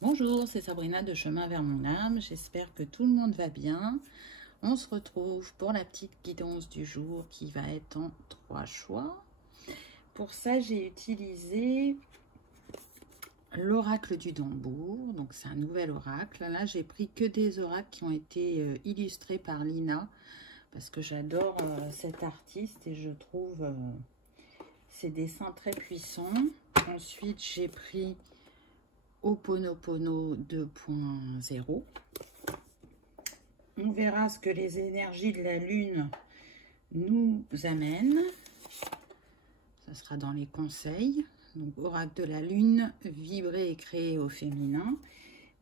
Bonjour, c'est Sabrina de Chemin vers mon âme. J'espère que tout le monde va bien. On se retrouve pour la petite guidance du jour qui va être en 3 choix. Pour ça, j'ai utilisé l'oracle du Dambour. Donc, c'est un nouvel oracle. Là, j'ai pris que des oracles qui ont été illustrés par Lina parce que j'adore cet artiste et je trouve ses dessins très puissants. Ensuite, j'ai pris Ho'oponopono 2.0. On verra ce que les énergies de la lune nous amènent. Ça sera dans les conseils. Donc, oracle de la lune, vibrer et créer au féminin.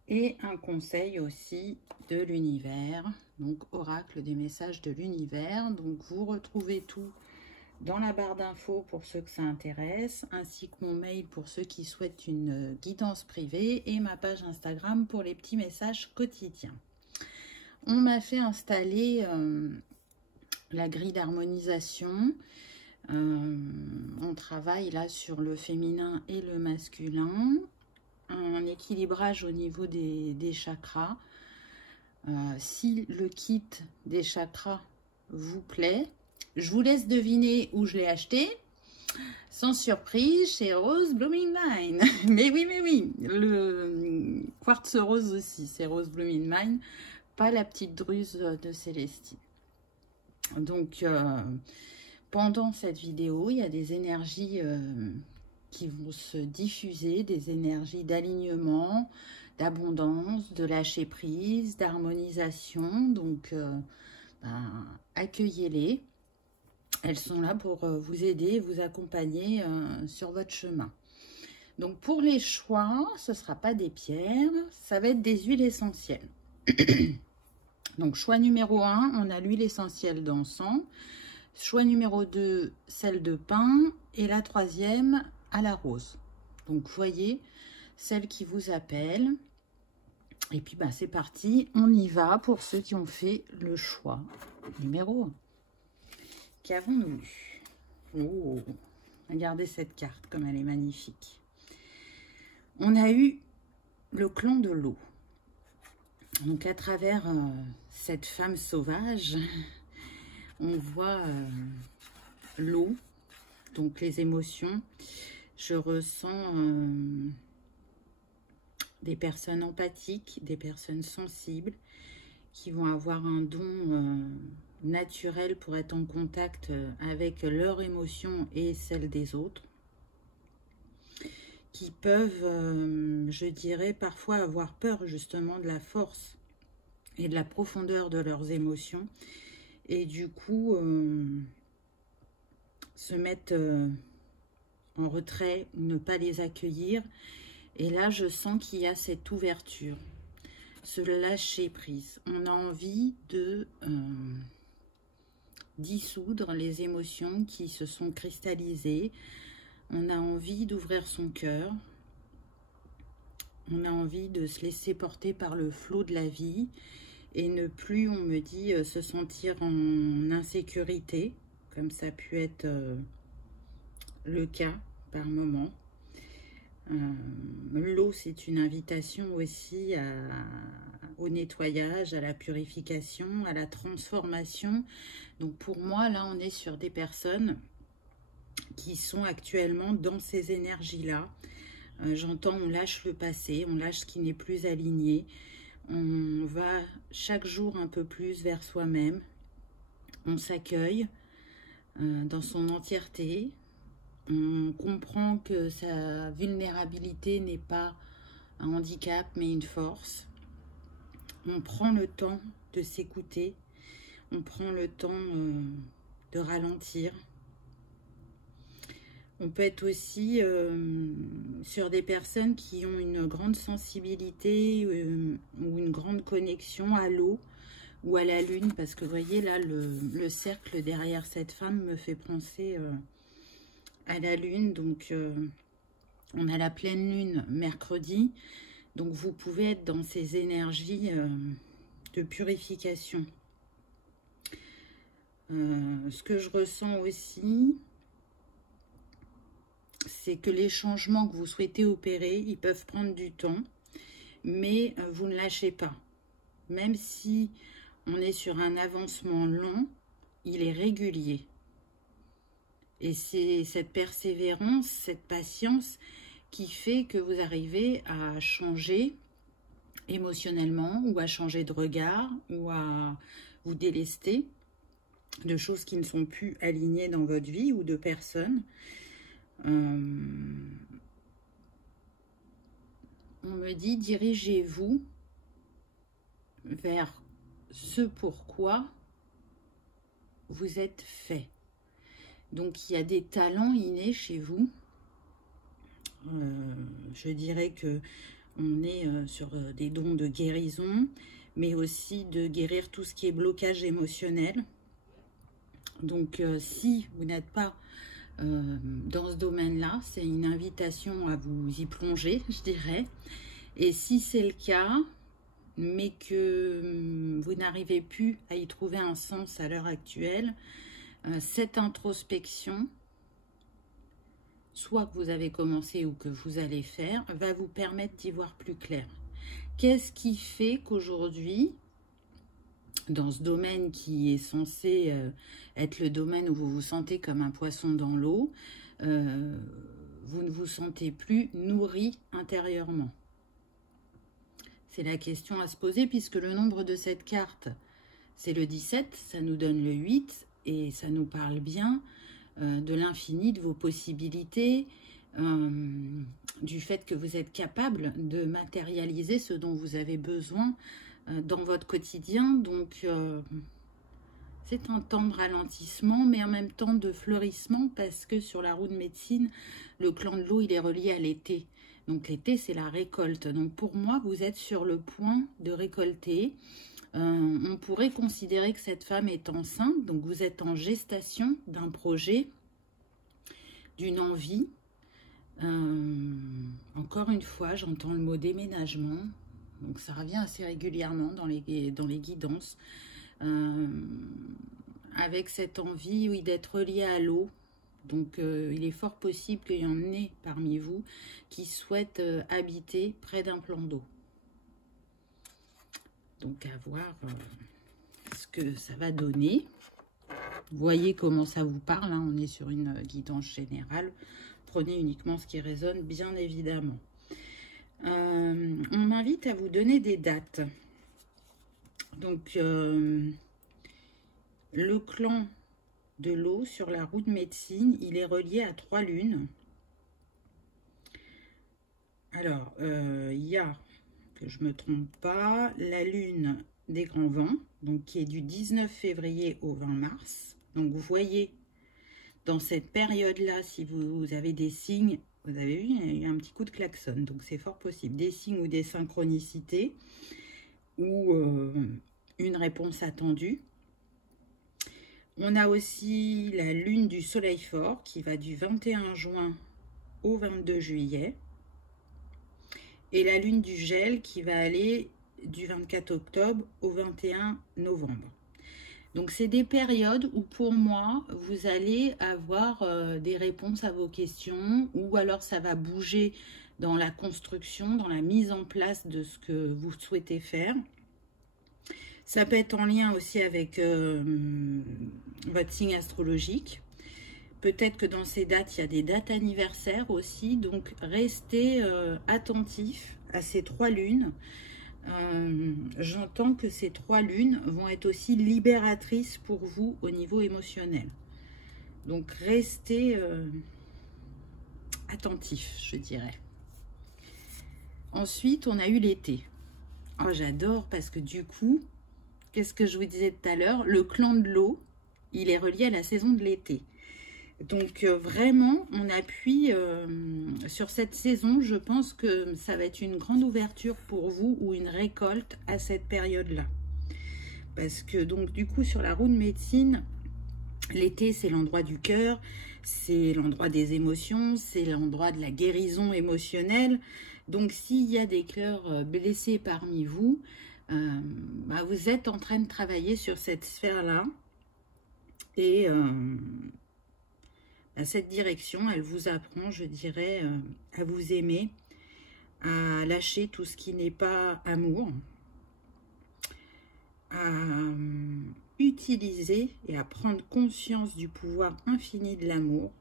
Et un conseil aussi de l'univers. Donc, oracle des messages de l'univers. Donc, vous retrouvez tout dans la barre d'infos pour ceux que ça intéresse, ainsi que mon mail pour ceux qui souhaitent une guidance privée et ma page Instagram pour les petits messages quotidiens. On m'a fait installer la grille d'harmonisation. On travaille là sur le féminin et le masculin. Un équilibrage au niveau des chakras. Si le kit des chakras vous plaît, je vous laisse deviner où je l'ai acheté. Sans surprise, chez Rose Blooming Vine. Mais oui, le quartz rose aussi, c'est Rose Blooming Vine, pas la petite druse de Célestine. Donc, pendant cette vidéo, il y a des énergies qui vont se diffuser, des énergies d'alignement, d'abondance, de lâcher prise, d'harmonisation. Donc, accueillez-les. Elles sont là pour vous aider, vous accompagner sur votre chemin. Donc, pour les choix, ce ne sera pas des pierres, ça va être des huiles essentielles. Donc, choix numéro 1, on a l'huile essentielle d'encens. Choix numéro 2, celle de pin. Et la troisième, à la rose. Donc, voyez, celle qui vous appelle. Et puis, c'est parti, on y va pour ceux qui ont fait le choix numéro 1. Qu'avons-nous eu? Oh, regardez cette carte comme elle est magnifique. On a eu le clan de l'eau. Donc à travers cette femme sauvage, on voit l'eau, donc les émotions. Je ressens des personnes empathiques, des personnes sensibles qui vont avoir un don naturel pour être en contact avec leurs émotions et celles des autres, qui peuvent, je dirais, parfois avoir peur justement de la force et de la profondeur de leurs émotions, et du coup se mettre en retrait, ne pas les accueillir. Et là, je sens qu'il y a cette ouverture, ce lâcher prise. On a envie de dissoudre les émotions qui se sont cristallisées. On a envie d'ouvrir son cœur. On a envie de se laisser porter par le flot de la vie et ne plus, on me dit, se sentir en insécurité, comme ça a pu être le cas par moment. L'eau, c'est une invitation aussi au nettoyage, à la purification, à la transformation. Donc pour moi, là, on est sur des personnes qui sont actuellement dans ces énergies-là. J'entends, on lâche le passé, on lâche ce qui n'est plus aligné. On va chaque jour un peu plus vers soi-même. On s'accueille dans son entièreté. On comprend que sa vulnérabilité n'est pas un handicap, mais une force. On prend le temps de s'écouter. On prend le temps de ralentir. On peut être aussi sur des personnes qui ont une grande sensibilité ou une grande connexion à l'eau ou à la lune. Parce que vous voyez là, le cercle derrière cette femme me fait penser à la lune. Donc on a la pleine lune mercredi. Donc vous pouvez être dans ces énergies de purification. Ce que je ressens aussi, c'est que les changements que vous souhaitez opérer, ils peuvent prendre du temps. mais vous ne lâchez pas. Même si on est sur un avancement long, il est régulier. Et c'est cette persévérance, cette patience qui fait que vous arrivez à changer émotionnellement ou à changer de regard ou à vous délester de choses qui ne sont plus alignées dans votre vie ou de personnes. On me dit, dirigez-vous vers ce pourquoi vous êtes fait. Donc, il y a des talents innés chez vous. Je dirais que on est sur des dons de guérison, mais aussi de guérir tout ce qui est blocage émotionnel. Donc, si vous n'êtes pas dans ce domaine-là, c'est une invitation à vous y plonger, je dirais. Et si c'est le cas, mais que vous n'arrivez plus à y trouver un sens à l'heure actuelle, cette introspection, soit que vous avez commencé ou que vous allez faire, va vous permettre d'y voir plus clair. Qu'est-ce qui fait qu'aujourd'hui, dans ce domaine qui est censé être le domaine où vous vous sentez comme un poisson dans l'eau, vous ne vous sentez plus nourri intérieurement? C'est la question à se poser, puisque le nombre de cette carte, c'est le 17, ça nous donne le 8, et ça nous parle bien de l'infini, de vos possibilités, du fait que vous êtes capable de matérialiser ce dont vous avez besoin dans votre quotidien. Donc, c'est un temps de ralentissement, mais en même temps de fleurissement, parce que sur la roue de médecine, le clan de l'eau, il est relié à l'été. Donc, l'été, c'est la récolte. Donc, pour moi, vous êtes sur le point de récolter. On pourrait considérer que cette femme est enceinte, donc vous êtes en gestation d'un projet, d'une envie. Encore une fois, j'entends le mot déménagement, donc ça revient assez régulièrement dans les guidances, avec cette envie, oui, d'être relié à l'eau. Donc il est fort possible qu'il y en ait parmi vous qui souhaitent habiter près d'un plan d'eau. Donc, à voir ce que ça va donner. Vous voyez comment ça vous parle, hein. On est sur une guidance générale. Prenez uniquement ce qui résonne, bien évidemment. On m'invite à vous donner des dates. Donc, le clan de l'eau sur la roue de médecine, il est relié à 3 lunes. Alors, il y a... que je ne me trompe pas, la lune des grands vents, donc qui est du 19 février au 20 mars. Donc vous voyez, dans cette période-là, si vous avez des signes, vous avez vu, il y a eu un petit coup de klaxon, donc c'est fort possible, des signes ou des synchronicités, ou une réponse attendue. On a aussi la lune du soleil fort, qui va du 21 juin au 22 juillet. Et la lune du gel qui va aller du 24 octobre au 21 novembre. Donc, c'est des périodes où, pour moi, vous allez avoir des réponses à vos questions, ou alors ça va bouger dans la construction, dans la mise en place de ce que vous souhaitez faire. Ça peut être en lien aussi avec votre signe astrologique. Peut-être que dans ces dates, il y a des dates anniversaires aussi. Donc, restez attentifs à ces 3 lunes. J'entends que ces 3 lunes vont être aussi libératrices pour vous au niveau émotionnel. Donc, restez attentifs, je dirais. Ensuite, on a eu l'été. Oh, j'adore parce que du coup, qu'est-ce que je vous disais tout à l'heure? Le clan de l'eau, il est relié à la saison de l'été. Donc, vraiment, on appuie sur cette saison. Je pense que ça va être une grande ouverture pour vous ou une récolte à cette période-là. Parce que, donc, du coup, sur la roue de médecine, l'été, c'est l'endroit du cœur, c'est l'endroit des émotions, c'est l'endroit de la guérison émotionnelle. Donc, s'il y a des cœurs blessés parmi vous, vous êtes en train de travailler sur cette sphère-là. Et... cette direction, elle vous apprend, je dirais, à vous aimer, à lâcher tout ce qui n'est pas amour, à utiliser et à prendre conscience du pouvoir infini de l'amour,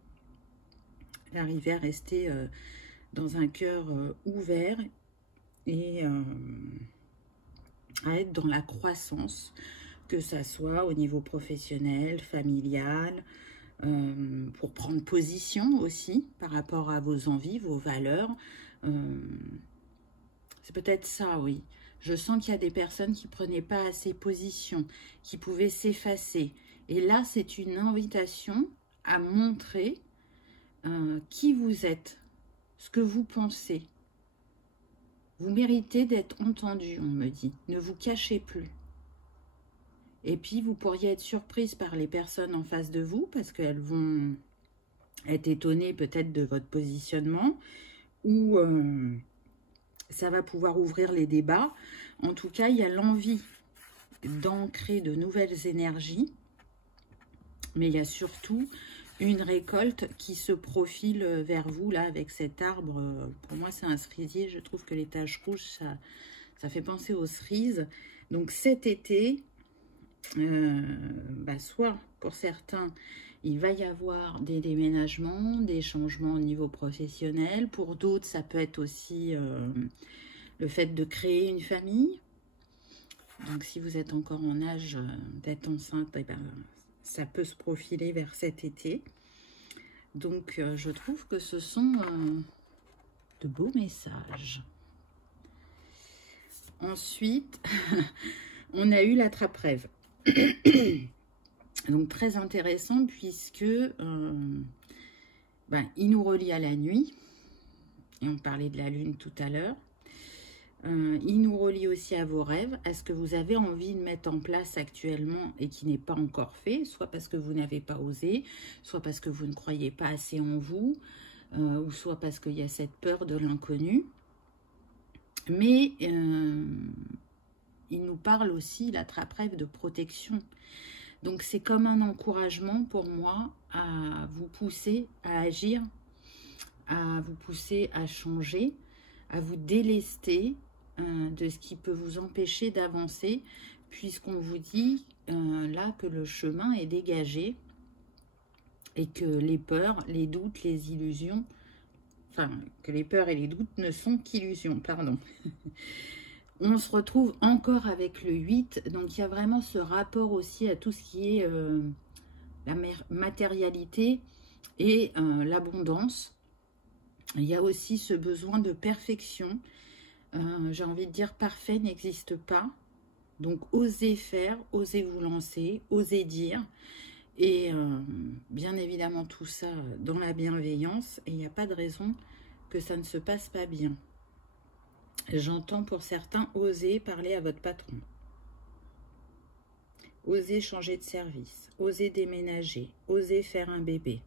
d'arriver à rester dans un cœur ouvert et à être dans la croissance, que ça soit au niveau professionnel, familial, pour prendre position aussi par rapport à vos envies, vos valeurs. C'est peut-être ça, oui. Je sens qu'il y a des personnes qui ne prenaient pas assez position, qui pouvaient s'effacer. Et là, c'est une invitation à montrer qui vous êtes, ce que vous pensez. Vous méritez d'être entendu, on me dit. Ne vous cachez plus. Et puis, vous pourriez être surprise par les personnes en face de vous parce qu'elles vont être étonnées peut-être de votre positionnement ou ça va pouvoir ouvrir les débats. En tout cas, il y a l'envie d'ancrer de nouvelles énergies, mais il y a surtout une récolte qui se profile vers vous, là, avec cet arbre. Pour moi, c'est un cerisier. Je trouve que les taches rouges, ça fait penser aux cerises. Donc, cet été, soit pour certains, il va y avoir des déménagements, des changements au niveau professionnel. Pour d'autres, ça peut être aussi le fait de créer une famille. Donc, si vous êtes encore en âge d'être enceinte, eh ben, ça peut se profiler vers cet été. Donc, je trouve que ce sont de beaux messages. Ensuite, on a eu l'attrape-rêve. Donc, très intéressant puisque il nous relie à la nuit. Et on parlait de la lune tout à l'heure. Il nous relie aussi à vos rêves, à ce que vous avez envie de mettre en place actuellement et qui n'est pas encore fait, soit parce que vous n'avez pas osé, soit parce que vous ne croyez pas assez en vous, ou soit parce qu'il y a cette peur de l'inconnu. Mais il nous parle aussi, l'attrape-rêve, de protection. Donc c'est comme un encouragement pour moi à vous pousser à agir, à vous pousser à changer, à vous délester de ce qui peut vous empêcher d'avancer, puisqu'on vous dit là que le chemin est dégagé et que les peurs, les doutes, les illusions, enfin que les peurs et les doutes ne sont qu'illusions, pardon. On se retrouve encore avec le 8, donc il y a vraiment ce rapport aussi à tout ce qui est la matérialité et l'abondance. Il y a aussi ce besoin de perfection. J'ai envie de dire parfait n'existe pas. Donc osez faire, osez vous lancer, osez dire. Et bien évidemment tout ça dans la bienveillance. Et il n'y a pas de raison que ça ne se passe pas bien. J'entends pour certains oser parler à votre patron. Osez changer de service. Osez déménager. Osez faire un bébé.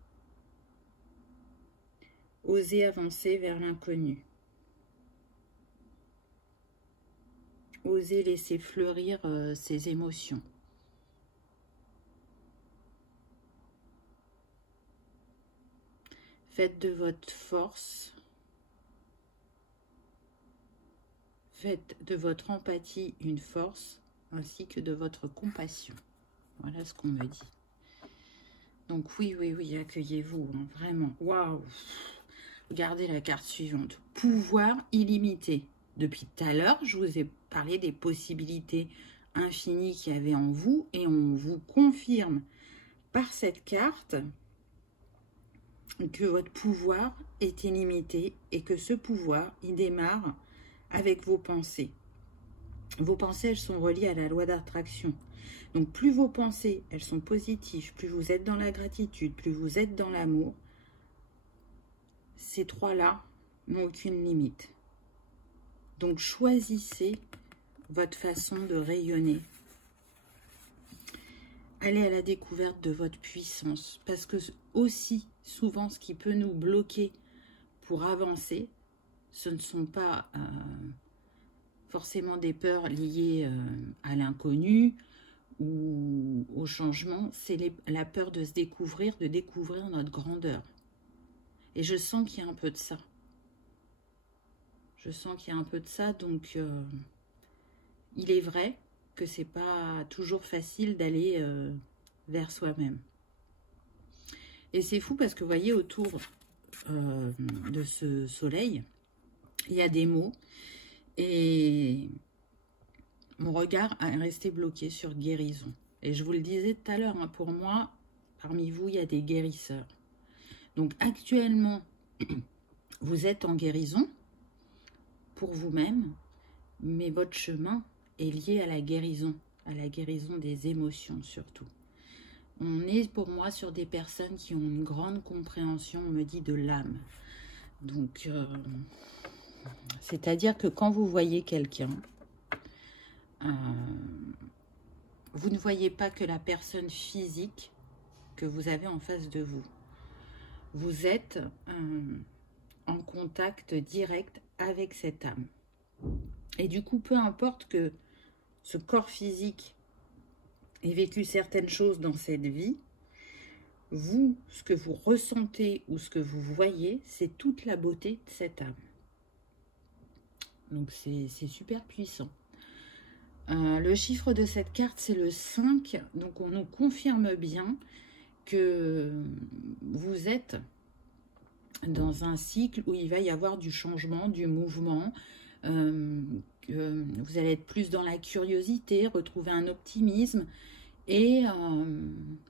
Osez avancer vers l'inconnu. Osez laisser fleurir ses émotions. Faites de votre force, faites de votre empathie une force, ainsi que de votre compassion. Voilà ce qu'on me dit. Donc oui, accueillez-vous, hein, vraiment. Waouh! Regardez la carte suivante. Pouvoir illimité. Depuis tout à l'heure, je vous ai parlé des possibilités infinies qu'il y avait en vous et on vous confirme par cette carte que votre pouvoir est illimité et que ce pouvoir, il démarre avec vos pensées. Vos pensées, elles sont reliées à la loi d'attraction. Donc, plus vos pensées, elles sont positives, plus vous êtes dans la gratitude, plus vous êtes dans l'amour, ces trois-là n'ont aucune limite. Donc, choisissez votre façon de rayonner. Allez à la découverte de votre puissance. Parce que aussi, souvent, ce qui peut nous bloquer pour avancer, ce ne sont pas forcément des peurs liées à l'inconnu ou au changement. C'est la peur de se découvrir, de découvrir notre grandeur. Et je sens qu'il y a un peu de ça. Je sens qu'il y a un peu de ça, donc il est vrai que c'est pas toujours facile d'aller vers soi-même. Et c'est fou parce que vous voyez, autour de ce soleil, il y a des mots. Et mon regard est resté bloqué sur guérison. Et je vous le disais tout à l'heure, hein, pour moi, parmi vous, il y a des guérisseurs. Donc actuellement, vous êtes en guérison pour vous-même, mais votre chemin est lié à la guérison des émotions surtout. On est pour moi sur des personnes qui ont une grande compréhension, on me dit, de l'âme. Donc, c'est-à-dire que quand vous voyez quelqu'un, vous ne voyez pas que la personne physique que vous avez en face de vous. Vous êtes en contact direct avec cette âme. Et du coup, peu importe que ce corps physique ait vécu certaines choses dans cette vie, vous, ce que vous ressentez ou ce que vous voyez, c'est toute la beauté de cette âme. Donc c'est super puissant. Le chiffre de cette carte, c'est le 5. Donc on nous confirme bien que vous êtes dans un cycle où il va y avoir du changement, du mouvement. Vous allez être plus dans la curiosité, retrouver un optimisme et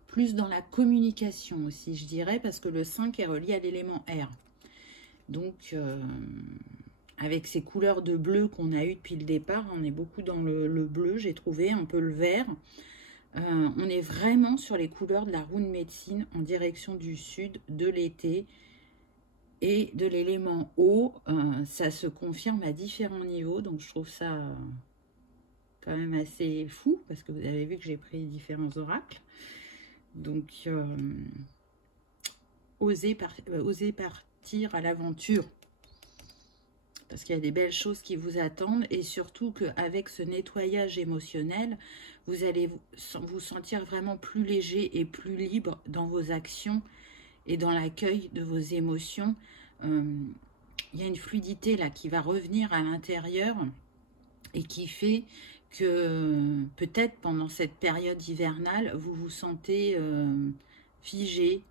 plus dans la communication aussi, je dirais, parce que le 5 est relié à l'élément air. Donc, avec ces couleurs de bleu qu'on a eues depuis le départ, on est beaucoup dans le bleu, j'ai trouvé, un peu le vert. On est vraiment sur les couleurs de la rune médecine en direction du sud, de l'été et de l'élément eau. Ça se confirme à différents niveaux, donc je trouve ça quand même assez fou, parce que vous avez vu que j'ai pris différents oracles. Donc, osez partir à l'aventure, parce qu'il y a des belles choses qui vous attendent, et surtout qu'avec ce nettoyage émotionnel, vous allez vous sentir vraiment plus léger et plus libre dans vos actions et dans l'accueil de vos émotions. Il y a une fluidité là qui va revenir à l'intérieur et qui fait que peut-être pendant cette période hivernale, vous vous sentez figé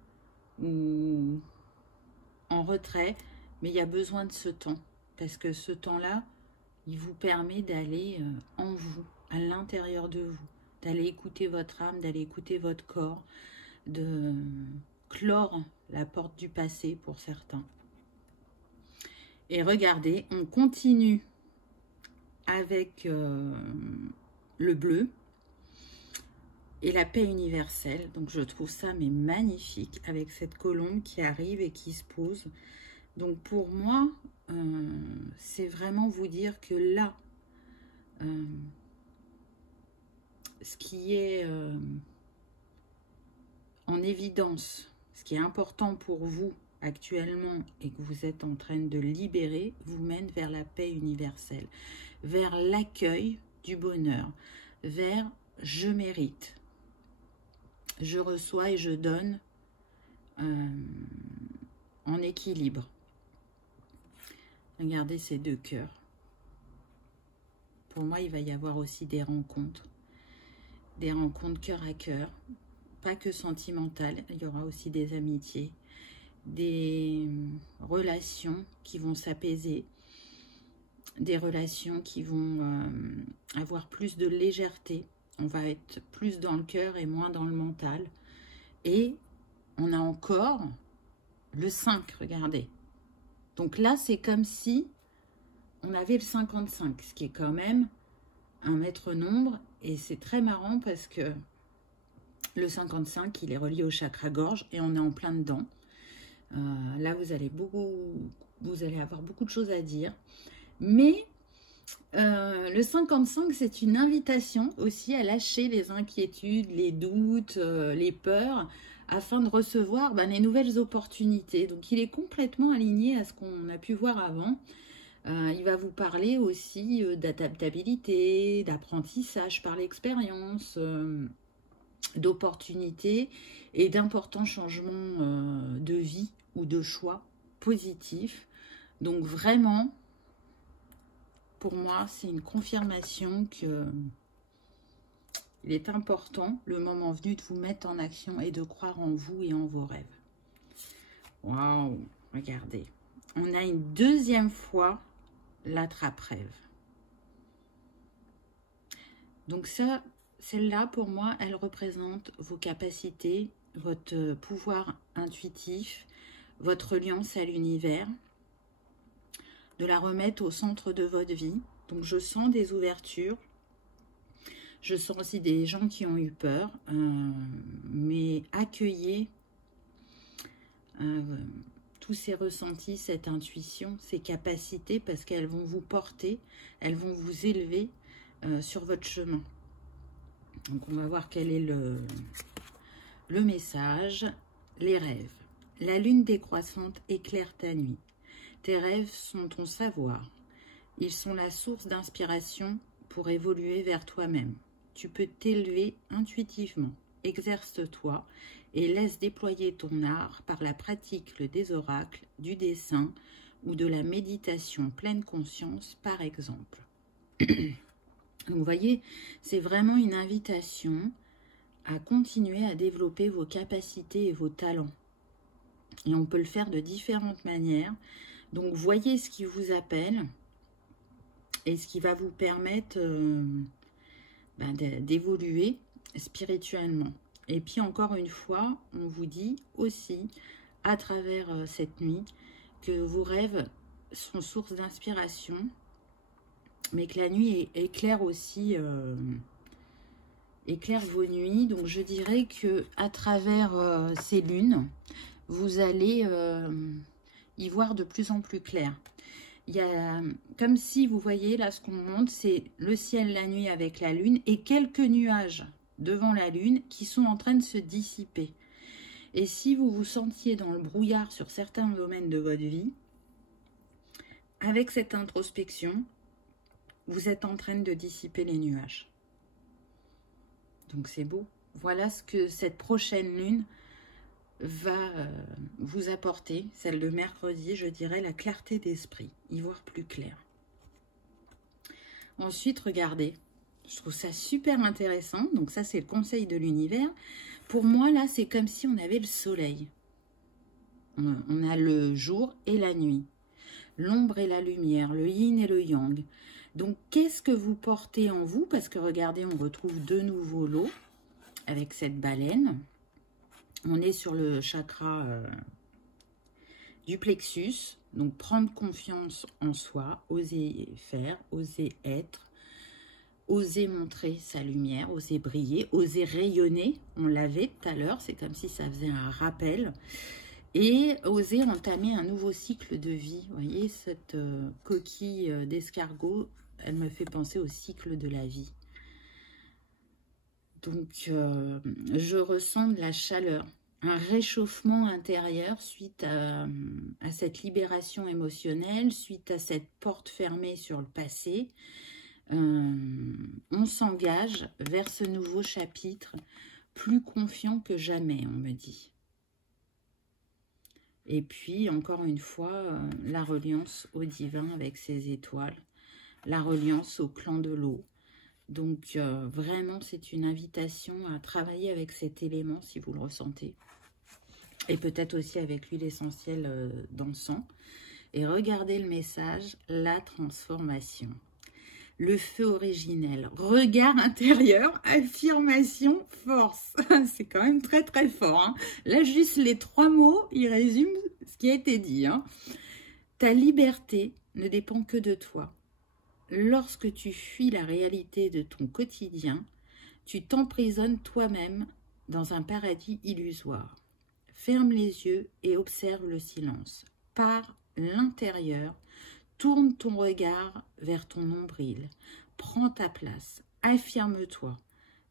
ou en retrait, mais il y a besoin de ce temps, parce que ce temps-là, il vous permet d'aller en vous, à l'intérieur de vous, d'aller écouter votre âme, d'aller écouter votre corps, de clore la porte du passé pour certains. Et regardez, on continue avec le bleu et la paix universelle. Donc je trouve ça mais magnifique, avec cette colombe qui arrive et qui se pose. Donc pour moi, c'est vraiment vous dire que là, ce qui est en évidence, ce qui est important pour vous actuellement et que vous êtes en train de libérer, vous mène vers la paix universelle, vers l'accueil du bonheur, vers je mérite, je reçois et je donne en équilibre. Regardez ces deux cœurs. Pour moi, il va y avoir aussi des rencontres cœur à cœur, pas que sentimentales, il y aura aussi des amitiés, des relations qui vont s'apaiser, des relations qui vont avoir plus de légèreté. On va être plus dans le cœur et moins dans le mental. Et on a encore le 5, regardez. Donc là, c'est comme si on avait le 55, ce qui est quand même un maître nombre. Et c'est très marrant parce que le 55, il est relié au chakra gorge et on est en plein dedans. Là, vous allez avoir beaucoup de choses à dire. Mais le 55, c'est une invitation aussi à lâcher les inquiétudes, les doutes, les peurs, afin de recevoir les nouvelles opportunités. Donc, il est complètement aligné à ce qu'on a pu voir avant. Il va vous parler aussi d'adaptabilité, d'apprentissage par l'expérience, d'opportunités et d'importants changements de vie ou de choix positifs. Donc, vraiment, pour moi, c'est une confirmation que il est important, le moment venu, de vous mettre en action et de croire en vous et en vos rêves. Waouh, regardez. On a une deuxième fois l'attrape-rêve. Donc ça, celle-là, pour moi, elle représente vos capacités, votre pouvoir intuitif, votre reliance à l'univers, de la remettre au centre de votre vie. Donc je sens des ouvertures. Je sens aussi des gens qui ont eu peur, mais accueillez tous ces ressentis, cette intuition, ces capacités, parce qu'elles vont vous porter, elles vont vous élever sur votre chemin. Donc on va voir quel est le message. Les rêves. La lune décroissante éclaire ta nuit. Tes rêves sont ton savoir. Ils sont la source d'inspiration pour évoluer vers toi-même. Tu peux t'élever intuitivement. Exerce-toi et laisse déployer ton art par la pratique des oracles, du dessin ou de la méditation pleine conscience, par exemple. Donc, vous voyez, c'est vraiment une invitation à continuer à développer vos capacités et vos talents. Et on peut le faire de différentes manières. Donc, voyez ce qui vous appelle et ce qui va vous permettre d'évoluer spirituellement. Et puis, encore une fois, on vous dit aussi, à travers cette nuit, que vos rêves sont source d'inspiration, mais que la nuit éclaire aussi, éclaire vos nuits. Donc, je dirais que à travers ces lunes, vous allez y voir de plus en plus clair. Il y a, comme si, vous voyez, là, ce qu'on montre, c'est le ciel la nuit avec la lune et quelques nuages devant la lune qui sont en train de se dissiper. Et si vous vous sentiez dans le brouillard sur certains domaines de votre vie, avec cette introspection, vous êtes en train de dissiper les nuages. Donc c'est beau. Voilà ce que cette prochaine lune va vous apporter, celle de mercredi, je dirais, la clarté d'esprit, y voir plus clair. Ensuite, regardez, je trouve ça super intéressant. Donc ça, c'est le conseil de l'univers. Pour moi, là, c'est comme si on avait le soleil. On a le jour et la nuit, l'ombre et la lumière, le yin et le yang. Donc, qu'est-ce que vous portez en vous? Parce que regardez, on retrouve de nouveaux lots avec cette baleine. On est sur le chakra du plexus. Donc, prendre confiance en soi, oser faire, oser être, oser montrer sa lumière, oser briller, oser rayonner. On l'avait tout à l'heure, c'est comme si ça faisait un rappel. Et oser entamer un nouveau cycle de vie. Vous voyez, cette coquille d'escargot, elle me fait penser au cycle de la vie. Donc, je ressens de la chaleur, un réchauffement intérieur suite à cette libération émotionnelle, suite à cette porte fermée sur le passé. On s'engage vers ce nouveau chapitre, plus confiant que jamais, on me dit. Et puis, encore une fois, la reliance au divin avec ses étoiles, la reliance au clan de l'eau. Donc, vraiment, c'est une invitation à travailler avec cet élément, si vous le ressentez. Et peut-être aussi avec l'huile essentielle d'encens. Et regardez le message, la transformation. Le feu originel, regard intérieur, affirmation, force. C'est quand même très très fort. Hein. Là, juste les 3 mots, ils résument ce qui a été dit. Hein. Ta liberté ne dépend que de toi. Lorsque tu fuis la réalité de ton quotidien, tu t'emprisonnes toi-même dans un paradis illusoire. Ferme les yeux et observe le silence. Par l'intérieur, tourne ton regard vers ton nombril. Prends ta place. Affirme-toi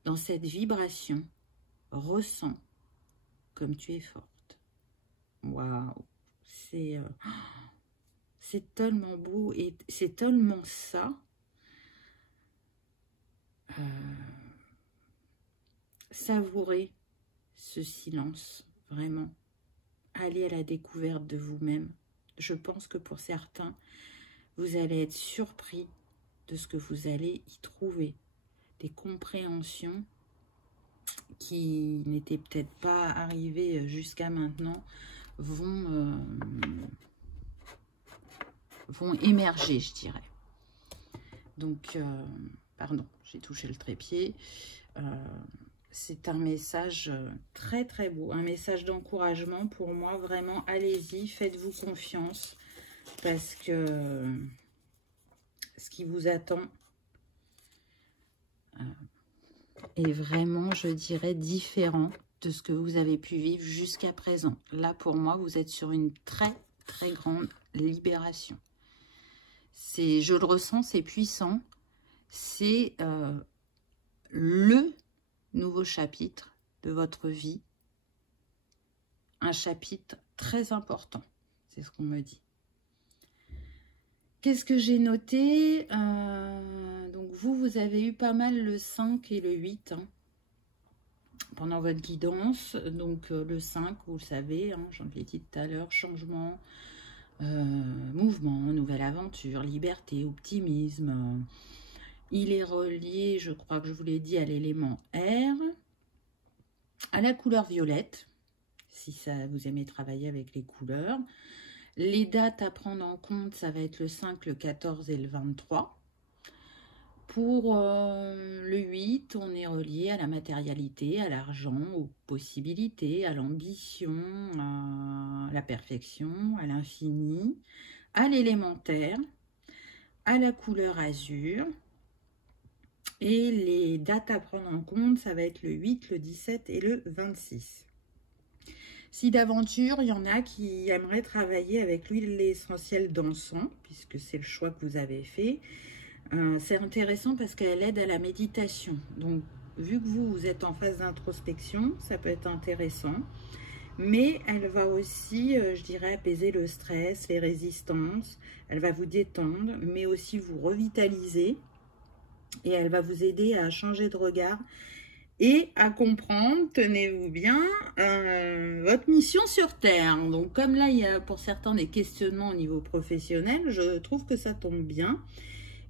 dans cette vibration. Ressens comme tu es forte. Waouh! C'est tellement beau et c'est tellement ça. Savourez ce silence, vraiment. Allez à la découverte de vous-même. Je pense que pour certains, vous allez être surpris de ce que vous allez y trouver. Des compréhensions qui n'étaient peut-être pas arrivées jusqu'à maintenant vont émerger, je dirais. Donc, pardon, j'ai touché le trépied. C'est un message très très beau, un message d'encouragement pour moi. Vraiment, allez-y, faites-vous confiance parce que ce qui vous attend est vraiment, je dirais, différent de ce que vous avez pu vivre jusqu'à présent. Là, pour moi, vous êtes sur une très très grande libération. Je le ressens, c'est puissant. C'est le nouveau chapitre de votre vie. Un chapitre très important. C'est ce qu'on me dit. Qu'est-ce que j'ai noté? Donc vous avez eu pas mal le 5 et le 8 hein, pendant votre guidance. Donc le 5, vous le savez, hein, j'en l'ai dit tout à l'heure, changement, mouvement, nouvelle aventure, liberté, optimisme. Il est relié, je crois que je vous l'ai dit, à l'élément air, à la couleur violette, si ça vous aimez travailler avec les couleurs. Les dates à prendre en compte, ça va être le 5, le 14 et le 23. Pour le 8, on est relié à la matérialité, à l'argent, aux possibilités, à l'ambition, à la perfection, à l'infini, à l'élémentaire, à la couleur azur. Et les dates à prendre en compte, ça va être le 8, le 17 et le 26. Si d'aventure, il y en a qui aimeraient travailler avec l'huile essentielle d'encens, puisque c'est le choix que vous avez fait, c'est intéressant parce qu'elle aide à la méditation. Donc, vu que vous êtes en phase d'introspection, ça peut être intéressant. Mais elle va aussi, je dirais, apaiser le stress, les résistances. Elle va vous détendre, mais aussi vous revitaliser. Et elle va vous aider à changer de regard et à comprendre, tenez-vous bien, votre mission sur Terre. Donc comme là, il y a pour certains des questionnements au niveau professionnel, je trouve que ça tombe bien.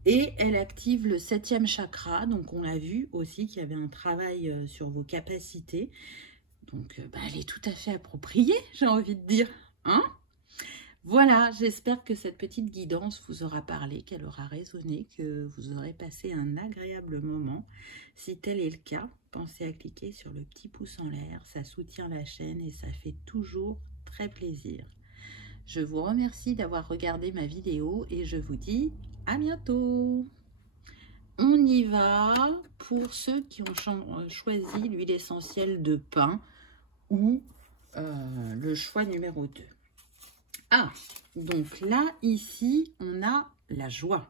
Et elle active le 7e chakra, donc on l'a vu aussi qu'il y avait un travail sur vos capacités. Donc elle est tout à fait appropriée, j'ai envie de dire. Hein? Voilà, j'espère que cette petite guidance vous aura parlé, qu'elle aura résonné, que vous aurez passé un agréable moment. Si tel est le cas, pensez à cliquer sur le petit pouce en l'air, ça soutient la chaîne et ça fait toujours très plaisir. Je vous remercie d'avoir regardé ma vidéo et je vous dis à bientôt. On y va pour ceux qui ont choisi l'huile essentielle de pin ou le choix numéro 2. Ah, donc là, ici, on a la joie.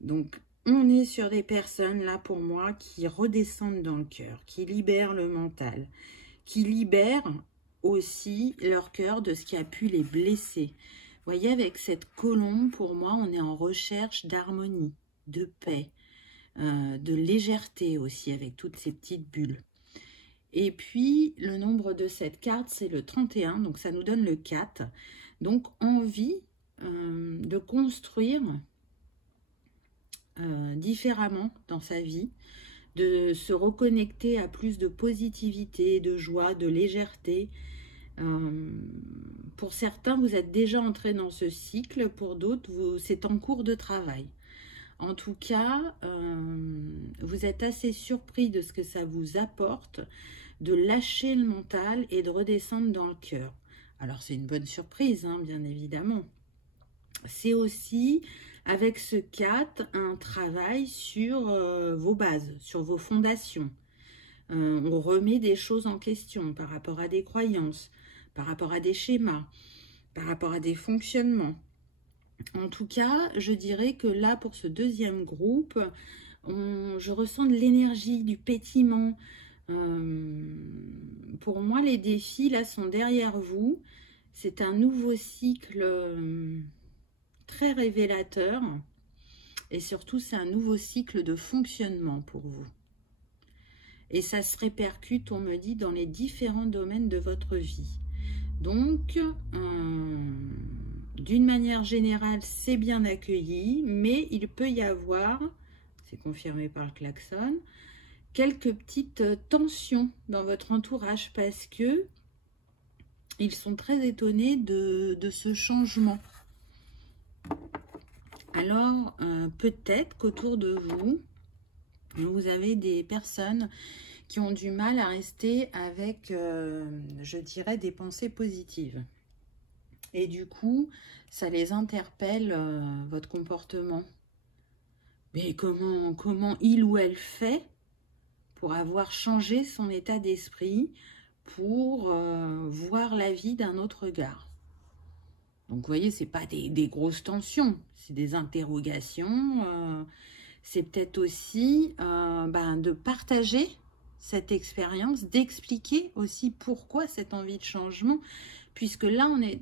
Donc, on est sur des personnes, là, pour moi, qui redescendent dans le cœur, qui libèrent le mental, qui libèrent aussi leur cœur de ce qui a pu les blesser. Vous voyez, avec cette colombe, pour moi, on est en recherche d'harmonie, de paix, de légèreté aussi, avec toutes ces petites bulles. Et puis, le nombre de cette carte, c'est le 31, donc ça nous donne le 4. Donc, envie de construire différemment dans sa vie, de se reconnecter à plus de positivité, de joie, de légèreté. Pour certains, vous êtes déjà entré dans ce cycle, pour d'autres, c'est en cours de travail. En tout cas, vous êtes assez surpris de ce que ça vous apporte, de lâcher le mental et de redescendre dans le cœur. Alors, c'est une bonne surprise, hein, bien évidemment. C'est aussi, avec ce 4, un travail sur vos bases, sur vos fondations. On remet des choses en question par rapport à des croyances, par rapport à des schémas, par rapport à des fonctionnements. En tout cas, je dirais que là, pour ce deuxième groupe, je ressens de l'énergie, du pétillement. Pour moi, les défis, là, sont derrière vous. C'est un nouveau cycle très révélateur. Et surtout, c'est un nouveau cycle de fonctionnement pour vous. Et ça se répercute, on me dit, dans les différents domaines de votre vie. Donc, d'une manière générale, c'est bien accueilli, mais il peut y avoir, c'est confirmé par le klaxon, quelques petites tensions dans votre entourage parce que ils sont très étonnés de ce changement. Alors, peut-être qu'autour de vous, vous avez des personnes qui ont du mal à rester avec, je dirais, des pensées positives. Et du coup, ça les interpelle, votre comportement. Mais comment il ou elle fait pour avoir changé son état d'esprit, pour voir la vie d'un autre regard? Donc, vous voyez, ce n'est pas des grosses tensions, c'est des interrogations. C'est peut-être aussi de partager cette expérience, d'expliquer aussi pourquoi cette envie de changement, puisque là, on est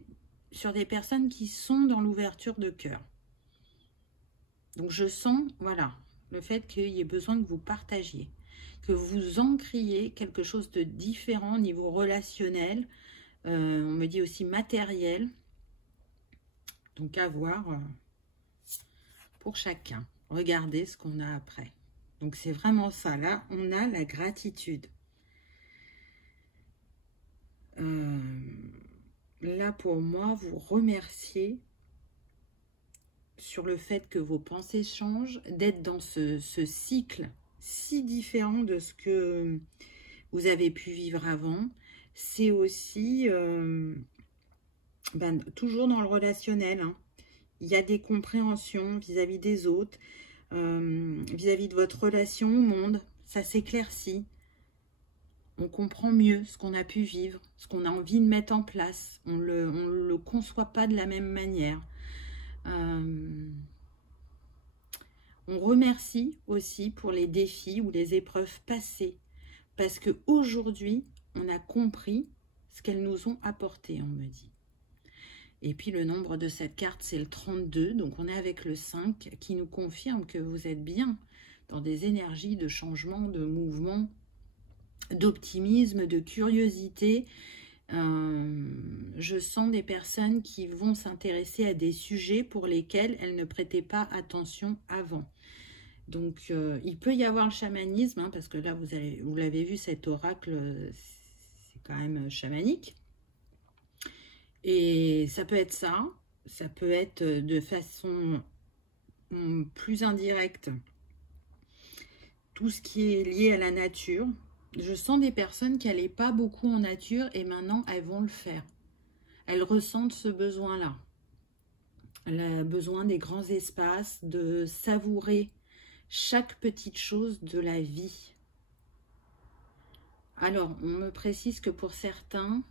sur des personnes qui sont dans l'ouverture de cœur. Donc, je sens, voilà, le fait qu'il y ait besoin que vous partagiez, que vous encriez quelque chose de différent au niveau relationnel, on me dit aussi matériel. Donc, à voir pour chacun. Regardez ce qu'on a après. Donc, c'est vraiment ça. Là, on a la gratitude. Là, pour moi, vous remerciez sur le fait que vos pensées changent, d'être dans ce cycle si différent de ce que vous avez pu vivre avant. C'est aussi toujours dans le relationnel. Hein. Il y a des compréhensions vis-à-vis des autres, vis-à-vis de votre relation au monde. Ça s'éclaircit. On comprend mieux ce qu'on a pu vivre, ce qu'on a envie de mettre en place. On le conçoit pas de la même manière. On remercie aussi pour les défis ou les épreuves passées. Parce qu'aujourd'hui, on a compris ce qu'elles nous ont apporté, on me dit. Et puis le nombre de cette carte, c'est le 32. Donc on est avec le 5 qui nous confirme que vous êtes bien dans des énergies de changement, de mouvement, d'optimisme, de curiosité. Je sens des personnes qui vont s'intéresser à des sujets pour lesquels elles ne prêtaient pas attention avant. Donc, il peut y avoir le chamanisme, hein, parce que là, vous l'avez vu, cet oracle, c'est quand même chamanique. Et ça peut être ça peut être de façon plus indirecte, tout ce qui est lié à la nature. Je sens des personnes qui n'allaient pas beaucoup en nature et maintenant, elles vont le faire. Elles ressentent ce besoin-là. Le besoin des grands espaces, de savourer chaque petite chose de la vie. Alors, on me précise que pour certains,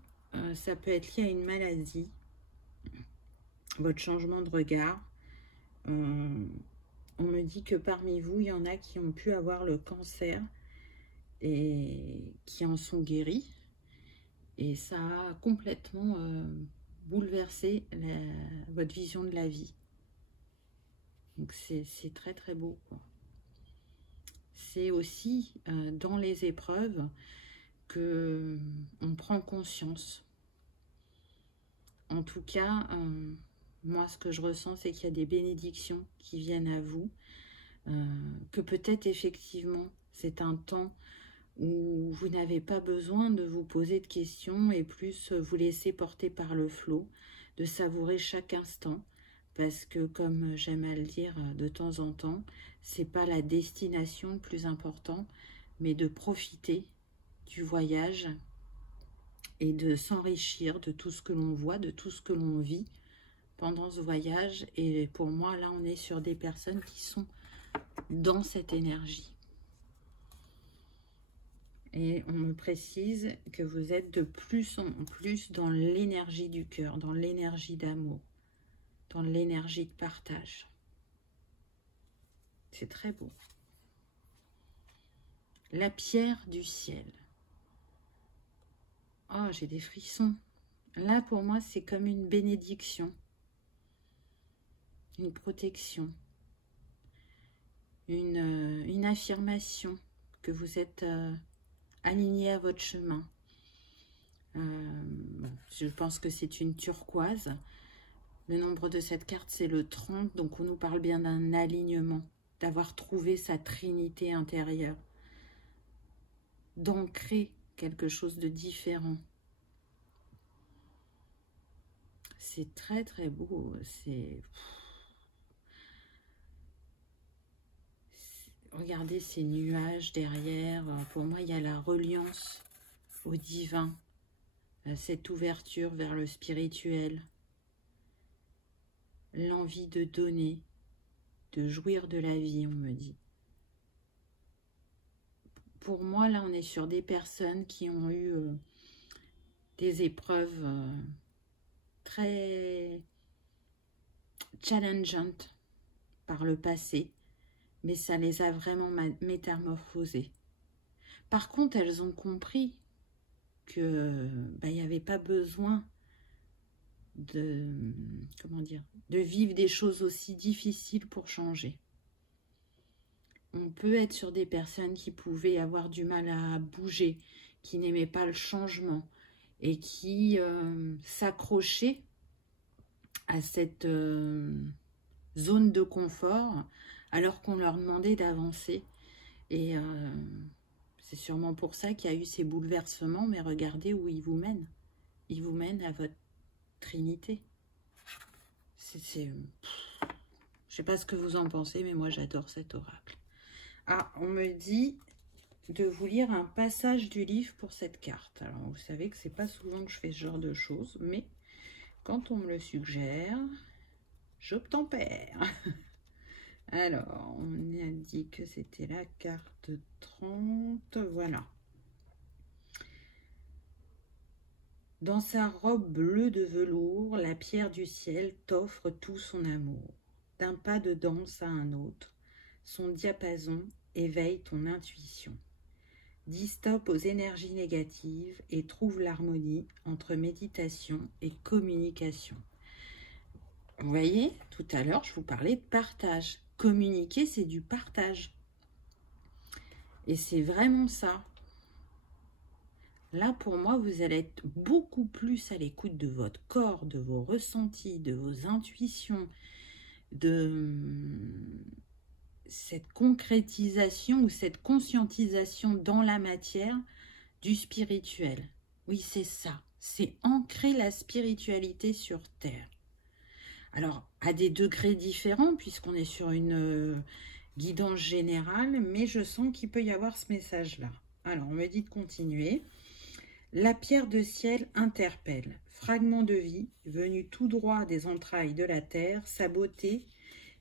ça peut être lié à une maladie, votre changement de regard. On me dit que parmi vous, il y en a qui ont pu avoir le cancer et qui en sont guéris. Et ça a complètement bouleversé votre vision de la vie. Donc, c'est très, très beau, quoi. C'est aussi dans les épreuves que on prend conscience. En tout cas, moi, ce que je ressens, c'est qu'il y a des bénédictions qui viennent à vous, que peut-être effectivement, c'est un temps où vous n'avez pas besoin de vous poser de questions et plus vous laisser porter par le flot, de savourer chaque instant. Parce que, comme j'aime à le dire de temps en temps, c'est pas la destination le plus important, mais de profiter du voyage et de s'enrichir de tout ce que l'on voit, de tout ce que l'on vit pendant ce voyage. Et pour moi, là, on est sur des personnes qui sont dans cette énergie. Et on me précise que vous êtes de plus en plus dans l'énergie du cœur, dans l'énergie d'amour, dans l'énergie de partage. C'est très beau. La pierre du ciel. Oh, j'ai des frissons. Là, pour moi, c'est comme une bénédiction, une protection, une affirmation que vous êtes aligné à votre chemin. Je pense que c'est une turquoise. Le nombre de cette carte, c'est le 30. Donc, on nous parle bien d'un alignement, d'avoir trouvé sa trinité intérieure, d'ancrer quelque chose de différent. C'est très, très beau. Regardez ces nuages derrière. Pour moi, il y a la reliance au divin, cette ouverture vers le spirituel, l'envie de donner, de jouir de la vie, on me dit. Pour moi, là, on est sur des personnes qui ont eu des épreuves très challengeantes par le passé, mais ça les a vraiment métamorphosées. Par contre, elles ont compris que il n'y avait pas besoin de, comment dire, de vivre des choses aussi difficiles pour changer. On peut être sur des personnes qui pouvaient avoir du mal à bouger, qui n'aimaient pas le changement et qui s'accrochaient à cette zone de confort alors qu'on leur demandait d'avancer. Et c'est sûrement pour ça qu'il y a eu ces bouleversements, mais regardez où ils vous mènent. Ils vous mènent à votre trinité. Je sais pas ce que vous en pensez, mais moi j'adore cet oracle. Ah, on me dit de vous lire un passage du livre pour cette carte. Alors, vous savez que c'est pas souvent que je fais ce genre de choses, mais quand on me le suggère, j'obtempère. Alors, on a dit que c'était la carte 30, voilà. Dans sa robe bleue de velours, la pierre du ciel t'offre tout son amour. D'un pas de danse à un autre, son diapason éveille ton intuition. Dis stop aux énergies négatives et trouve l'harmonie entre méditation et communication. Vous voyez, tout à l'heure, je vous parlais de partage. Communiquer, c'est du partage. Et c'est vraiment ça. Là, pour moi, vous allez être beaucoup plus à l'écoute de votre corps, de vos ressentis, de vos intuitions, de cette concrétisation ou cette conscientisation dans la matière du spirituel. Oui, c'est ça. C'est ancrer la spiritualité sur Terre. Alors, à des degrés différents, puisqu'on est sur une guidance générale, mais je sens qu'il peut y avoir ce message-là. Alors, on me dit de continuer. La pierre de ciel interpelle. Fragment de vie, venu tout droit des entrailles de la terre, sa beauté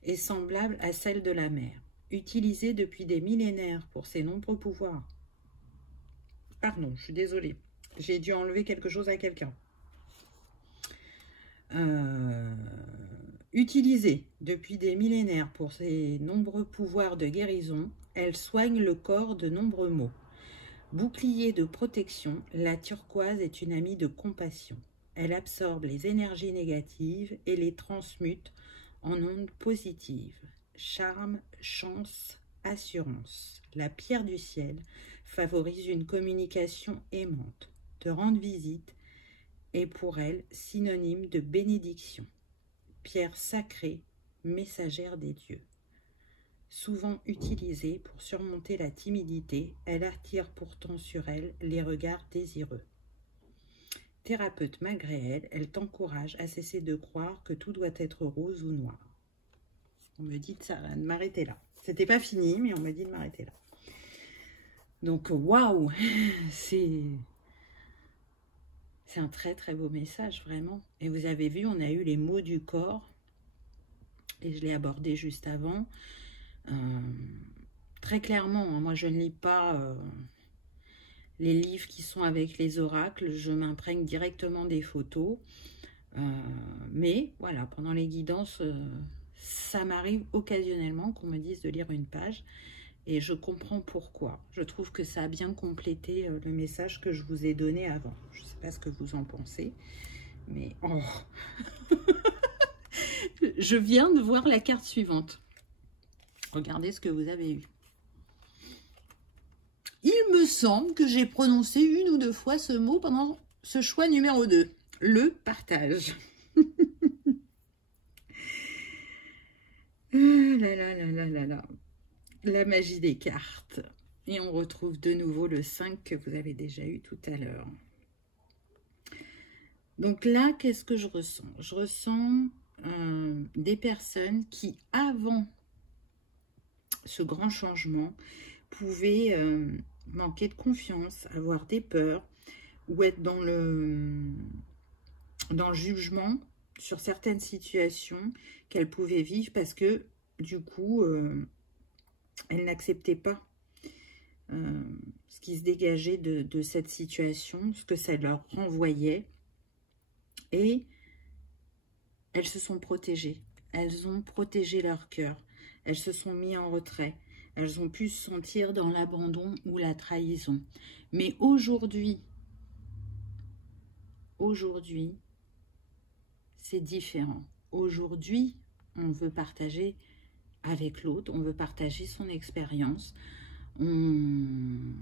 est semblable à celle de la mer. Utilisée depuis des millénaires pour ses nombreux pouvoirs. Pardon, je suis désolée. J'ai dû enlever quelque chose à quelqu'un. Utilisée depuis des millénaires pour ses nombreux pouvoirs de guérison, elle soigne le corps de nombreux maux. Bouclier de protection, la turquoise est une amie de compassion. Elle absorbe les énergies négatives et les transmute en ondes positives. Charme, chance, assurance. La pierre du ciel favorise une communication aimante. Te rendre visite est pour elle synonyme de bénédiction. Pierre sacrée, messagère des dieux. Souvent utilisée pour surmonter la timidité, elle attire pourtant sur elle les regards désireux. Thérapeute malgré elle, elle t'encourage à cesser de croire que tout doit être rose ou noir. On me dit de m'arrêter là. C'était pas fini, mais on me dit de m'arrêter là. Donc, waouh, c'est un très très beau message, vraiment. Et vous avez vu, on a eu les mots du corps, et je l'ai abordé juste avant. Très clairement, moi je ne lis pas les livres qui sont avec les oracles, je m'imprègne directement des photos, mais voilà, pendant les guidances, ça m'arrive occasionnellement qu'on me dise de lire une page, et je comprends pourquoi. Je trouve que ça a bien complété le message que je vous ai donné avant. Je ne sais pas ce que vous en pensez, mais oh. Je viens de voir la carte suivante. Regardez ce que vous avez eu. Il me semble que j'ai prononcé une ou deux fois ce mot pendant ce choix numéro 2. Le partage. Ah là là là là là là. La magie des cartes. Et on retrouve de nouveau le 5 que vous avez déjà eu tout à l'heure. Donc là, qu'est-ce que je ressens? Je ressens des personnes qui, avant ce grand changement, pouvaient manquer de confiance, avoir des peurs, ou être dans le jugement sur certaines situations qu'elles pouvaient vivre parce que, du coup, elles n'acceptaient pas ce qui se dégageait de cette situation, ce que ça leur renvoyait. Et elles se sont protégées. Elles ont protégé leur cœur. Elles se sont mises en retrait. Elles ont pu se sentir dans l'abandon ou la trahison. Mais aujourd'hui, c'est différent. Aujourd'hui, on veut partager avec l'autre, on veut partager son expérience. On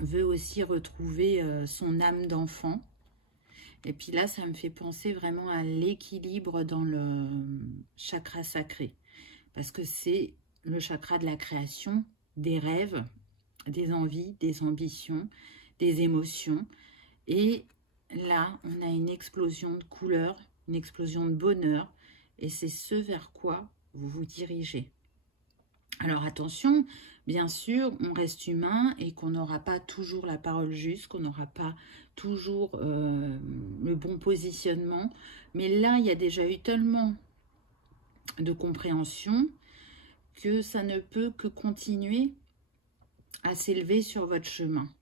veut aussi retrouver son âme d'enfant. Et puis là, ça me fait penser vraiment à l'équilibre dans le chakra sacré. Parce que c'est le chakra de la création, des rêves, des envies, des ambitions, des émotions. Et là, on a une explosion de couleurs, une explosion de bonheur. Et c'est ce vers quoi vous vous dirigez. Alors attention, bien sûr, on reste humain et qu'on n'aura pas toujours la parole juste, qu'on n'aura pas toujours le bon positionnement. Mais là, il y a déjà eu tellement de compréhension que ça ne peut que continuer à s'élever sur votre chemin.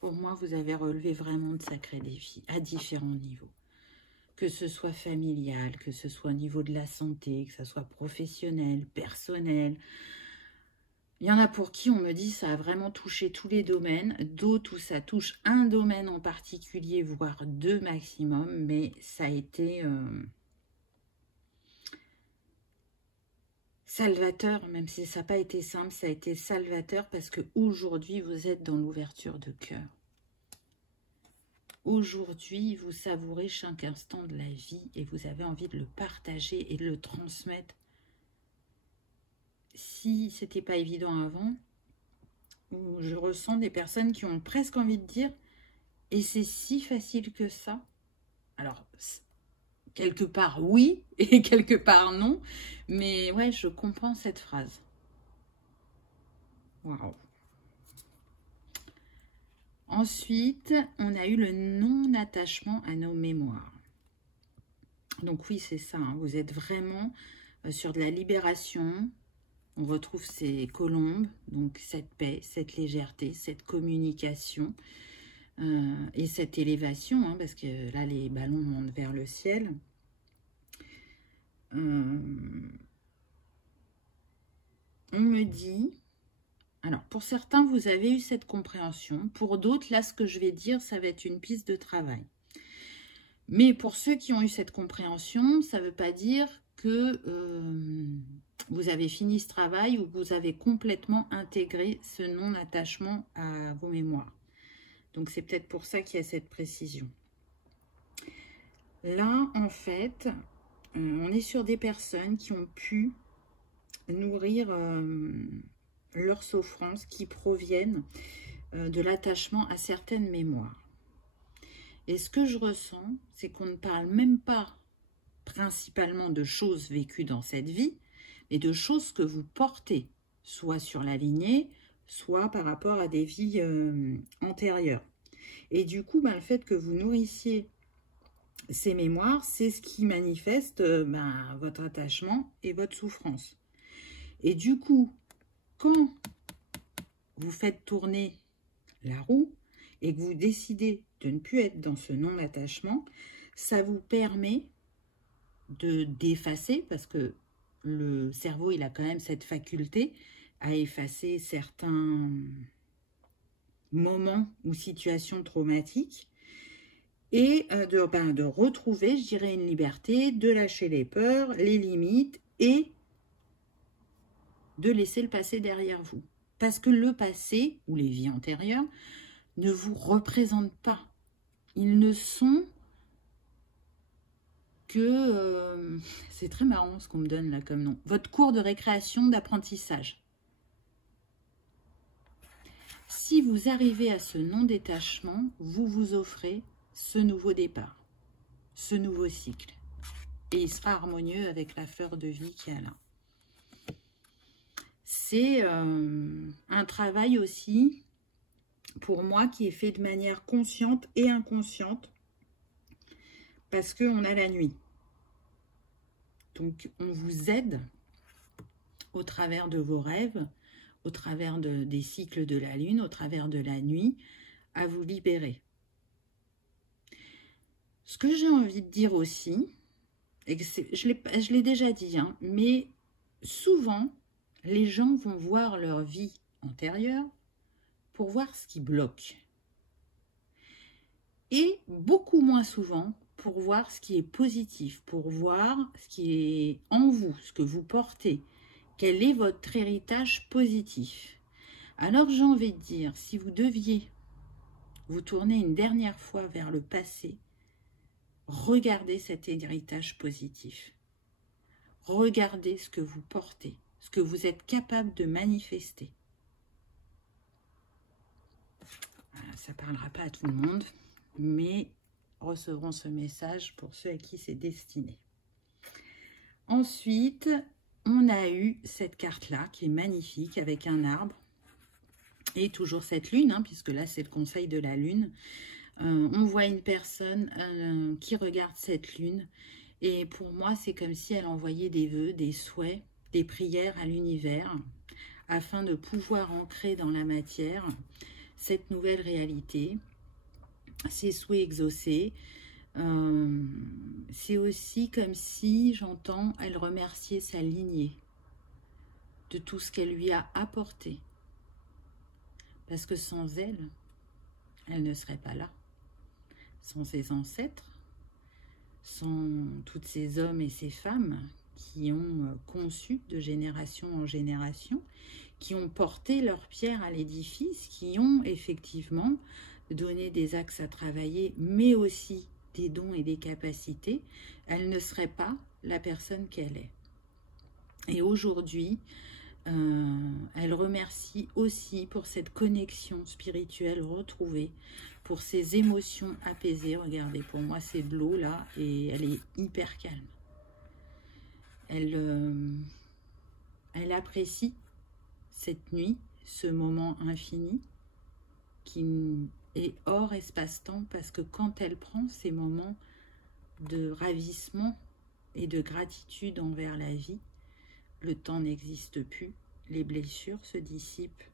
Pour moi, vous avez relevé vraiment de sacrés défis à différents niveaux. Que ce soit familial, que ce soit au niveau de la santé, que ce soit professionnel, personnel. Il y en a pour qui on me dit ça a vraiment touché tous les domaines, d'autres où ça touche un domaine en particulier, voire deux maximum, mais ça a été salvateur, même si ça n'a pas été simple, ça a été salvateur parce qu'aujourd'hui, vous êtes dans l'ouverture de cœur. Aujourd'hui, vous savourez chaque instant de la vie et vous avez envie de le partager et de le transmettre. Si ce n'était pas évident avant, je ressens des personnes qui ont presque envie de dire « et c'est si facile que ça ?» Alors, quelque part oui et quelque part non, mais ouais, je comprends cette phrase. Waouh. Ensuite, on a eu le non-attachement à nos mémoires. Donc oui, c'est ça, hein, vous êtes vraiment sur de la libération. On retrouve ces colombes, donc cette paix, cette légèreté, cette communication et cette élévation, hein, parce que là, les ballons montent vers le ciel. On me dit... Alors, pour certains, vous avez eu cette compréhension. Pour d'autres, là, ce que je vais dire, ça va être une piste de travail. Mais pour ceux qui ont eu cette compréhension, ça ne veut pas dire que vous avez fini ce travail ou que vous avez complètement intégré ce non-attachement à vos mémoires. Donc, c'est peut-être pour ça qu'il y a cette précision. Là, en fait, on est sur des personnes qui ont pu nourrir... leurs souffrances qui proviennent de l'attachement à certaines mémoires. Et ce que je ressens, c'est qu'on ne parle même pas principalement de choses vécues dans cette vie, mais de choses que vous portez, soit sur la lignée, soit par rapport à des vies antérieures. Et du coup, le fait que vous nourrissiez ces mémoires, c'est ce qui manifeste votre attachement et votre souffrance. Et du coup, quand vous faites tourner la roue et que vous décidez de ne plus être dans ce non-attachement, ça vous permet d'effacer, parce que le cerveau, il a quand même cette faculté à effacer certains moments ou situations traumatiques et de retrouver, je dirais, une liberté, de lâcher les peurs, les limites et de laisser le passé derrière vous. Parce que le passé, ou les vies antérieures, ne vous représentent pas. Ils ne sont que c'est très marrant ce qu'on me donne là comme nom. Votre cours de récréation d'apprentissage. Si vous arrivez à ce non-détachement, vous vous offrez ce nouveau départ, ce nouveau cycle. Et il sera harmonieux avec la fleur de vie qu'il y a là. C'est un travail aussi, pour moi, qui est fait de manière consciente et inconsciente, parce qu'on a la nuit. Donc, on vous aide au travers de vos rêves, au travers des cycles de la lune, au travers de la nuit, à vous libérer. Ce que j'ai envie de dire aussi, et que je l'ai déjà dit, hein, mais souvent, les gens vont voir leur vie antérieure pour voir ce qui bloque. Et beaucoup moins souvent pour voir ce qui est positif, pour voir ce qui est en vous, ce que vous portez, quel est votre héritage positif. Alors j'ai envie de dire, si vous deviez vous tourner une dernière fois vers le passé, regardez cet héritage positif. Regardez ce que vous portez, ce que vous êtes capable de manifester. Voilà, ça ne parlera pas à tout le monde, mais recevront ce message pour ceux à qui c'est destiné. Ensuite, on a eu cette carte-là qui est magnifique avec un arbre et toujours cette lune, hein, puisque là c'est le conseil de la lune. On voit une personne qui regarde cette lune et pour moi c'est comme si elle envoyait des vœux, des souhaits, des prières à l'univers afin de pouvoir ancrer dans la matière cette nouvelle réalité, ses souhaits exaucés. C'est aussi comme si, j'entends, elle remerciait sa lignée de tout ce qu'elle lui a apporté. Parce que sans elle, elle ne serait pas là. Sans ses ancêtres, sans tous ces hommes et ces femmes qui ont conçu de génération en génération, qui ont porté leur pierre à l'édifice, qui ont effectivement donné des axes à travailler, mais aussi des dons et des capacités, elle ne serait pas la personne qu'elle est. Et aujourd'hui, elle remercie aussi pour cette connexion spirituelle retrouvée, pour ses émotions apaisées. Regardez, pour moi c'est de l'eau là, et elle est hyper calme. Elle apprécie cette nuit, ce moment infini, qui est hors espace-temps, parce que quand elle prend ces moments de ravissement et de gratitude envers la vie, le temps n'existe plus, les blessures se dissipent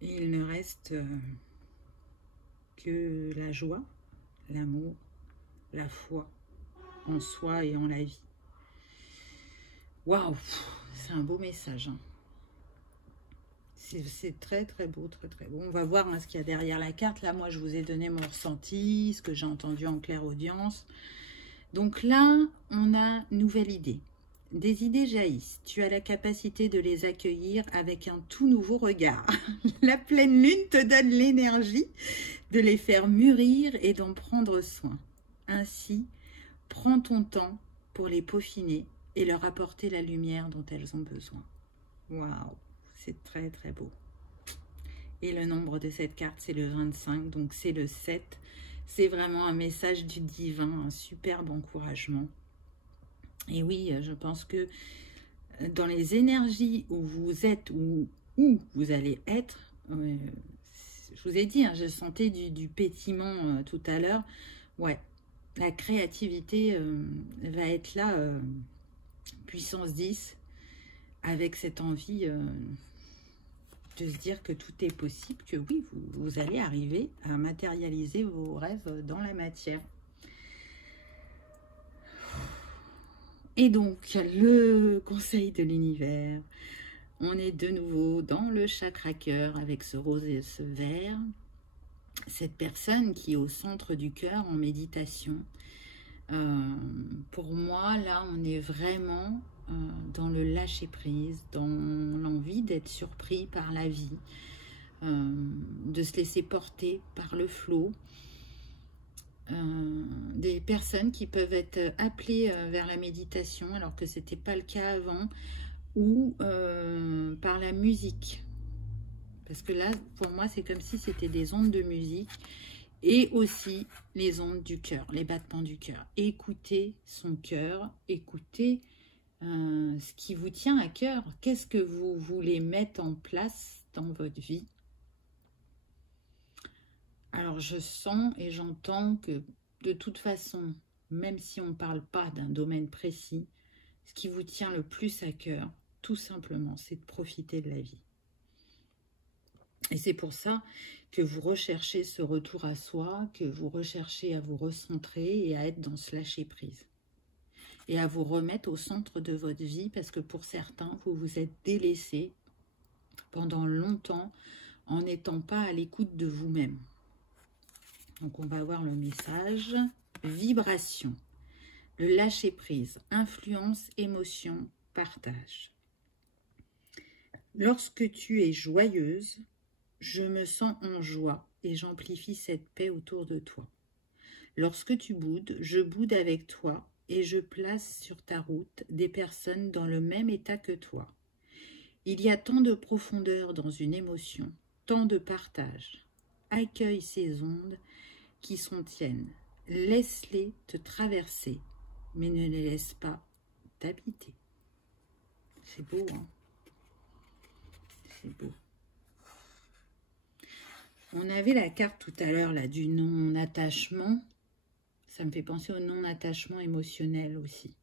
et il ne reste que la joie, l'amour, la foi en soi et en la vie. Waouh, c'est un beau message, hein. C'est très très beau, très très beau. On va voir hein, ce qu'il y a derrière la carte. Là, moi, je vous ai donné mon ressenti, ce que j'ai entendu en clairaudience. Donc là, on a nouvelle idée. Des idées jaillissent. Tu as la capacité de les accueillir avec un tout nouveau regard. La pleine lune te donne l'énergie de les faire mûrir et d'en prendre soin. Ainsi, prends ton temps pour les peaufiner et leur apporter la lumière dont elles ont besoin. Waouh, c'est très très beau. Et le nombre de cette carte, c'est le 25, donc c'est le 7. C'est vraiment un message du divin, un superbe encouragement. Et oui, je pense que dans les énergies où vous êtes, ou où vous allez être, je vous ai dit, hein, je sentais du pétillement tout à l'heure. Ouais, la créativité va être là, puissance 10, avec cette envie de se dire que tout est possible, que oui, vous allez arriver à matérialiser vos rêves dans la matière. Et donc, le conseil de l'univers, on est de nouveau dans le chakra cœur avec ce rose et ce vert. Cette personne qui est au centre du cœur en méditation. Pour moi, là, on est vraiment dans le lâcher-prise, dans l'envie d'être surpris par la vie, de se laisser porter par le flot. des personnes qui peuvent être appelées vers la méditation alors que ce n'était pas le cas avant, ou par la musique. Parce que là, pour moi, c'est comme si c'était des ondes de musique et aussi les ondes du cœur, les battements du cœur. Écoutez son cœur, écoutez ce qui vous tient à cœur. Qu'est-ce que vous voulez mettre en place dans votre vie? Alors, je sens et j'entends que de toute façon, même si on ne parle pas d'un domaine précis, ce qui vous tient le plus à cœur, tout simplement, c'est de profiter de la vie. Et c'est pour ça que vous recherchez ce retour à soi, que vous recherchez à vous recentrer et à être dans ce lâcher-prise. Et à vous remettre au centre de votre vie, parce que pour certains, vous vous êtes délaissé pendant longtemps en n'étant pas à l'écoute de vous-même. Donc on va voir le message. Vibration, le lâcher-prise, influence, émotion, partage. Lorsque tu es joyeuse, je me sens en joie et j'amplifie cette paix autour de toi. Lorsque tu boudes, je boude avec toi et je place sur ta route des personnes dans le même état que toi. Il y a tant de profondeur dans une émotion, tant de partage. Accueille ces ondes qui sont tiennes. Laisse-les te traverser, mais ne les laisse pas t'habiter. C'est beau, hein? C'est beau. On avait la carte tout à l'heure là du non-attachement. Ça me fait penser au non-attachement émotionnel aussi.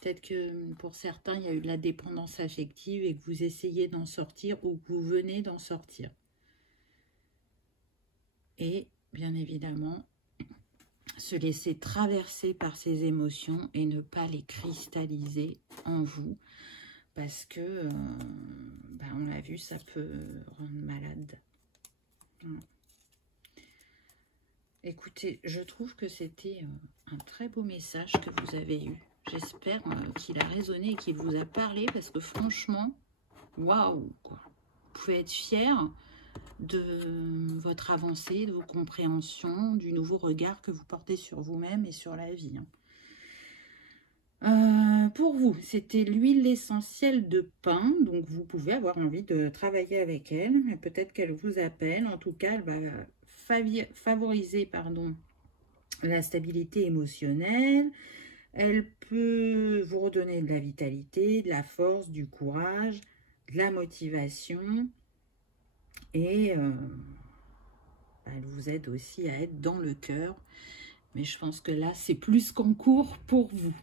Peut-être que pour certains, il y a eu de la dépendance affective et que vous essayez d'en sortir ou que vous venez d'en sortir. Et bien évidemment, se laisser traverser par ces émotions et ne pas les cristalliser en vous. Parce que, on l'a vu, ça peut rendre malade. Écoutez, je trouve que c'était un très beau message que vous avez eu. J'espère qu'il a résonné et qu'il vous a parlé parce que franchement, waouh, quoi. Vous pouvez être fiers de votre avancée, de vos compréhensions, du nouveau regard que vous portez sur vous-même et sur la vie. Pour vous, c'était l'huile essentielle de pin, donc vous pouvez avoir envie de travailler avec elle, mais peut-être qu'elle vous appelle. En tout cas, elle va favoriser la stabilité émotionnelle. Elle peut vous redonner de la vitalité, de la force, du courage, de la motivation. Et elle vous aide aussi à être dans le cœur. Mais je pense que là, c'est plus qu'en cours pour vous.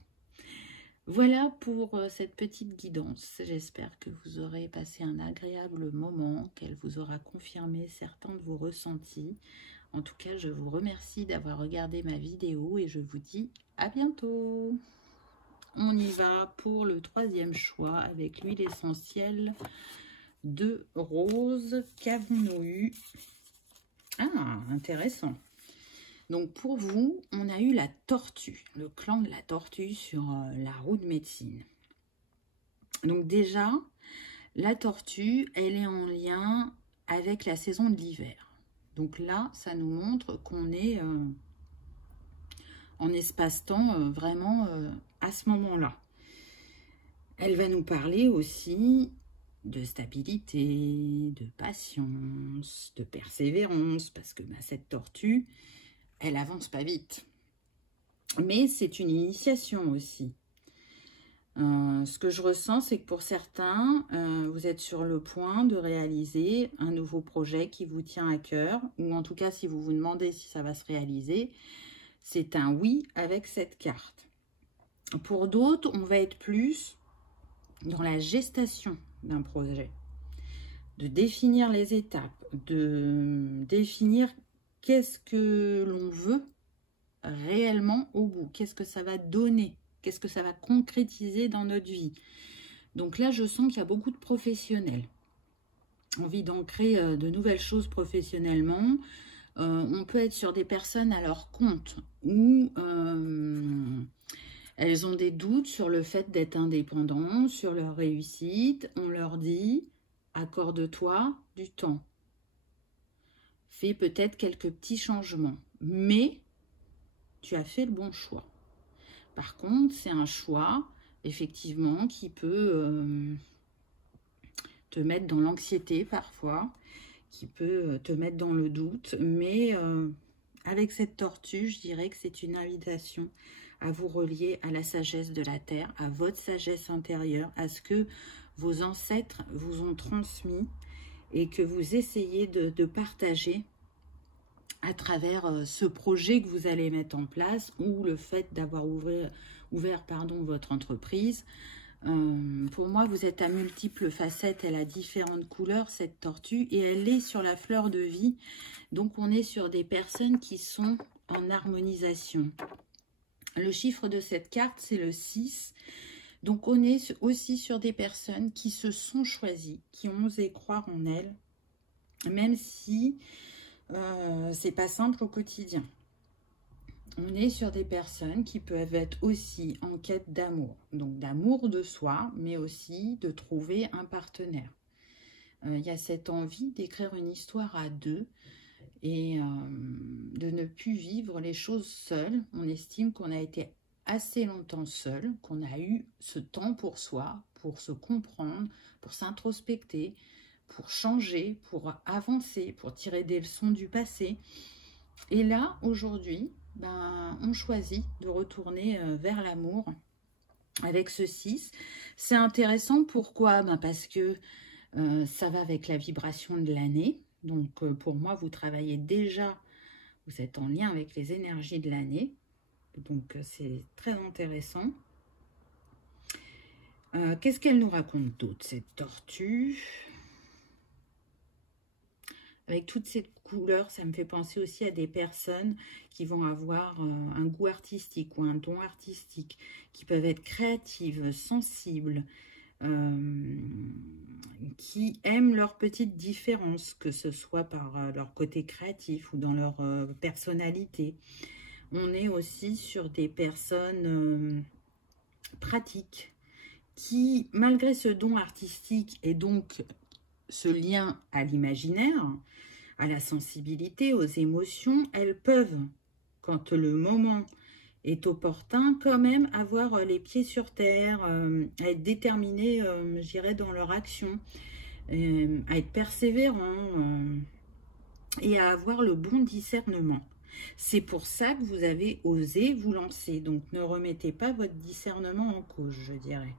Voilà pour cette petite guidance. J'espère que vous aurez passé un agréable moment, qu'elle vous aura confirmé certains de vos ressentis. En tout cas, je vous remercie d'avoir regardé ma vidéo et je vous dis à bientôt. On y va pour le troisième choix avec l'huile essentielle de rose. Qu'avons-nous eu? Ah, intéressant. Donc pour vous, on a eu la tortue, le clan de la tortue sur la roue de médecine. Donc déjà, la tortue, elle est en lien avec la saison de l'hiver. Donc là, ça nous montre qu'on est en espace-temps vraiment à ce moment-là. Elle va nous parler aussi de stabilité, de patience, de persévérance, parce que cette tortue, elle avance pas vite. Mais c'est une initiation aussi. Ce que je ressens, c'est que pour certains, vous êtes sur le point de réaliser un nouveau projet qui vous tient à cœur, ou en tout cas, si vous vous demandez si ça va se réaliser, c'est un oui avec cette carte. Pour d'autres, on va être plus dans la gestation d'un projet, de définir les étapes, de définir qu'est-ce que l'on veut réellement au bout, qu'est-ce que ça va donner, qu'est-ce que ça va concrétiser dans notre vie. Donc là, je sens qu'il y a beaucoup de professionnels, envie d'ancrer de nouvelles choses professionnellement. On peut être sur des personnes à leur compte où elles ont des doutes sur le fait d'être indépendants, sur leur réussite. On leur dit, accorde-toi du temps. Fais peut-être quelques petits changements. Mais tu as fait le bon choix. Par contre, c'est un choix, effectivement, qui peut te mettre dans l'anxiété parfois, qui peut te mettre dans le doute, mais avec cette tortue, je dirais que c'est une invitation à vous relier à la sagesse de la Terre, à votre sagesse intérieure, à ce que vos ancêtres vous ont transmis et que vous essayez de partager à travers ce projet que vous allez mettre en place ou le fait d'avoir ouvert votre entreprise. Pour moi, vous êtes à multiples facettes, elle a différentes couleurs, cette tortue, et elle est sur la fleur de vie. Donc, on est sur des personnes qui sont en harmonisation. Le chiffre de cette carte, c'est le 6. Donc, on est aussi sur des personnes qui se sont choisies, qui ont osé croire en elles, même si c'est pas simple au quotidien. On est sur des personnes qui peuvent être aussi en quête d'amour, donc d'amour de soi, mais aussi de trouver un partenaire. Il y a cette envie d'écrire une histoire à deux et de ne plus vivre les choses seules. On estime qu'on a été assez longtemps seul, qu'on a eu ce temps pour soi, pour se comprendre, pour s'introspecter, pour changer, pour avancer, pour tirer des leçons du passé. Et là, aujourd'hui, on choisit de retourner vers l'amour avec ce 6. C'est intéressant, pourquoi? Parce que ça va avec la vibration de l'année. Donc, pour moi, vous travaillez déjà, vous êtes en lien avec les énergies de l'année. Donc, c'est très intéressant. Qu'est-ce qu'elle nous raconte d'autre, cette tortue? Avec toutes ces couleurs, ça me fait penser aussi à des personnes qui vont avoir un goût artistique ou un don artistique, qui peuvent être créatives, sensibles, qui aiment leurs petites différences, que ce soit par leur côté créatif ou dans leur personnalité. On est aussi sur des personnes pratiques qui, malgré ce don artistique et donc ce lien à l'imaginaire, à la sensibilité, aux émotions, elles peuvent, quand le moment est opportun, quand même avoir les pieds sur terre, à être déterminées, je dirais, dans leur action, à être persévérants et à avoir le bon discernement. C'est pour ça que vous avez osé vous lancer. Donc, ne remettez pas votre discernement en cause, je dirais.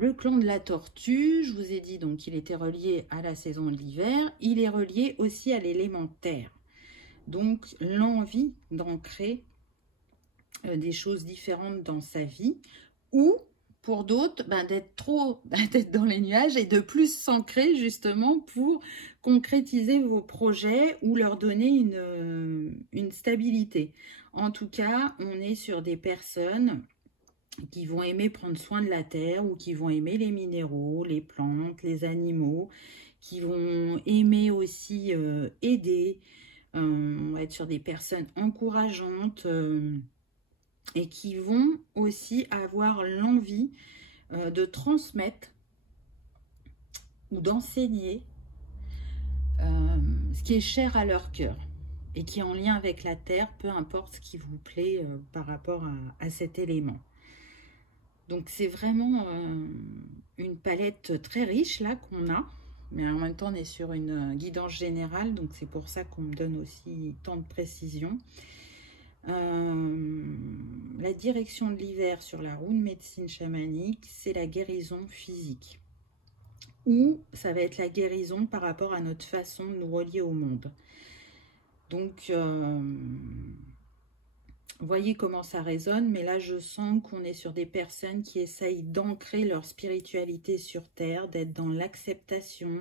Le clan de la tortue, je vous ai dit donc qu'il était relié à la saison de l'hiver. Il est relié aussi à l'élément terre. Donc, l'envie d'ancrer des choses différentes dans sa vie, ou pour d'autres, d'être trop d'être dans les nuages et de plus s'ancrer justement pour concrétiser vos projets ou leur donner une stabilité. En tout cas, on est sur des personnes qui vont aimer prendre soin de la terre ou qui vont aimer les minéraux, les plantes, les animaux, qui vont aimer aussi aider. On va être sur des personnes encourageantes et qui vont aussi avoir l'envie de transmettre ou d'enseigner ce qui est cher à leur cœur et qui est en lien avec la terre, peu importe ce qui vous plaît par rapport à cet élément. Donc, c'est vraiment une palette très riche là qu'on a. Mais en même temps, on est sur une guidance générale. Donc, c'est pour ça qu'on me donne aussi tant de précision. La direction de l'hiver sur la roue de médecine chamanique, c'est la guérison physique. Ou ça va être la guérison par rapport à notre façon de nous relier au monde. Donc, voyez comment ça résonne, mais là je sens qu'on est sur des personnes qui essayent d'ancrer leur spiritualité sur terre, d'être dans l'acceptation,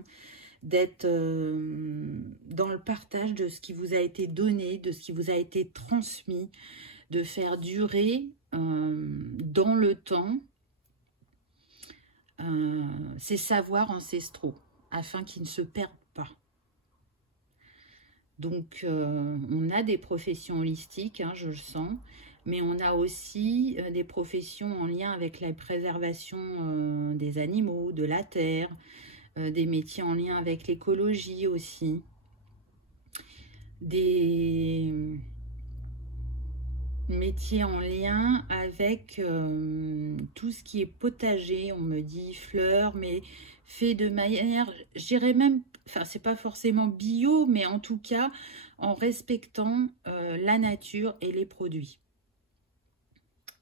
d'être dans le partage de ce qui vous a été donné, de ce qui vous a été transmis, de faire durer dans le temps ces savoirs ancestraux, afin qu'ils ne se perdent pas. Donc, on a des professions holistiques, hein, je le sens, mais on a aussi des professions en lien avec la préservation des animaux, de la terre, des métiers en lien avec l'écologie aussi. des métiers en lien avec tout ce qui est potager, on me dit fleurs, mais fait de manière, je dirais même, enfin c'est pas forcément bio, mais en tout cas en respectant la nature et les produits.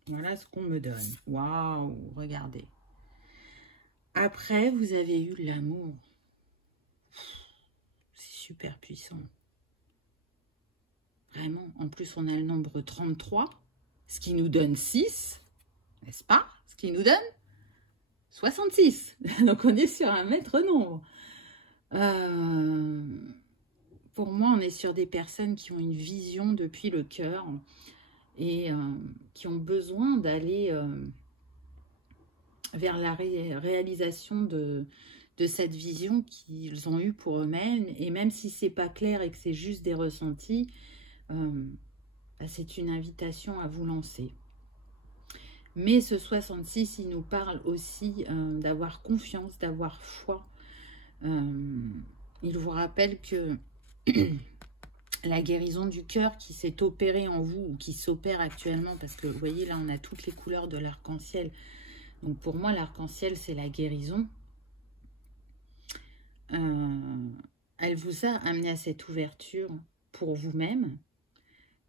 Voilà ce qu'on me donne. Waouh, regardez. Après, vous avez eu l'amour. C'est super puissant. Vraiment. En plus, on a le nombre 33, ce qui nous donne 6, n'est-ce pas? Ce qui nous donne 66. Donc, on est sur un maître nombre. Pour moi, on est sur des personnes qui ont une vision depuis le cœur et qui ont besoin d'aller vers la réalisation de cette vision qu'ils ont eue pour eux-mêmes. Et même si c'est pas clair et que c'est juste des ressentis, c'est une invitation à vous lancer. Mais ce 66, il nous parle aussi d'avoir confiance, d'avoir foi. Il vous rappelle que la guérison du cœur qui s'est opérée en vous ou qui s'opère actuellement, parce que vous voyez là on a toutes les couleurs de l'arc-en-ciel. Donc pour moi l'arc-en-ciel c'est la guérison. Elle vous a amené à cette ouverture pour vous-même,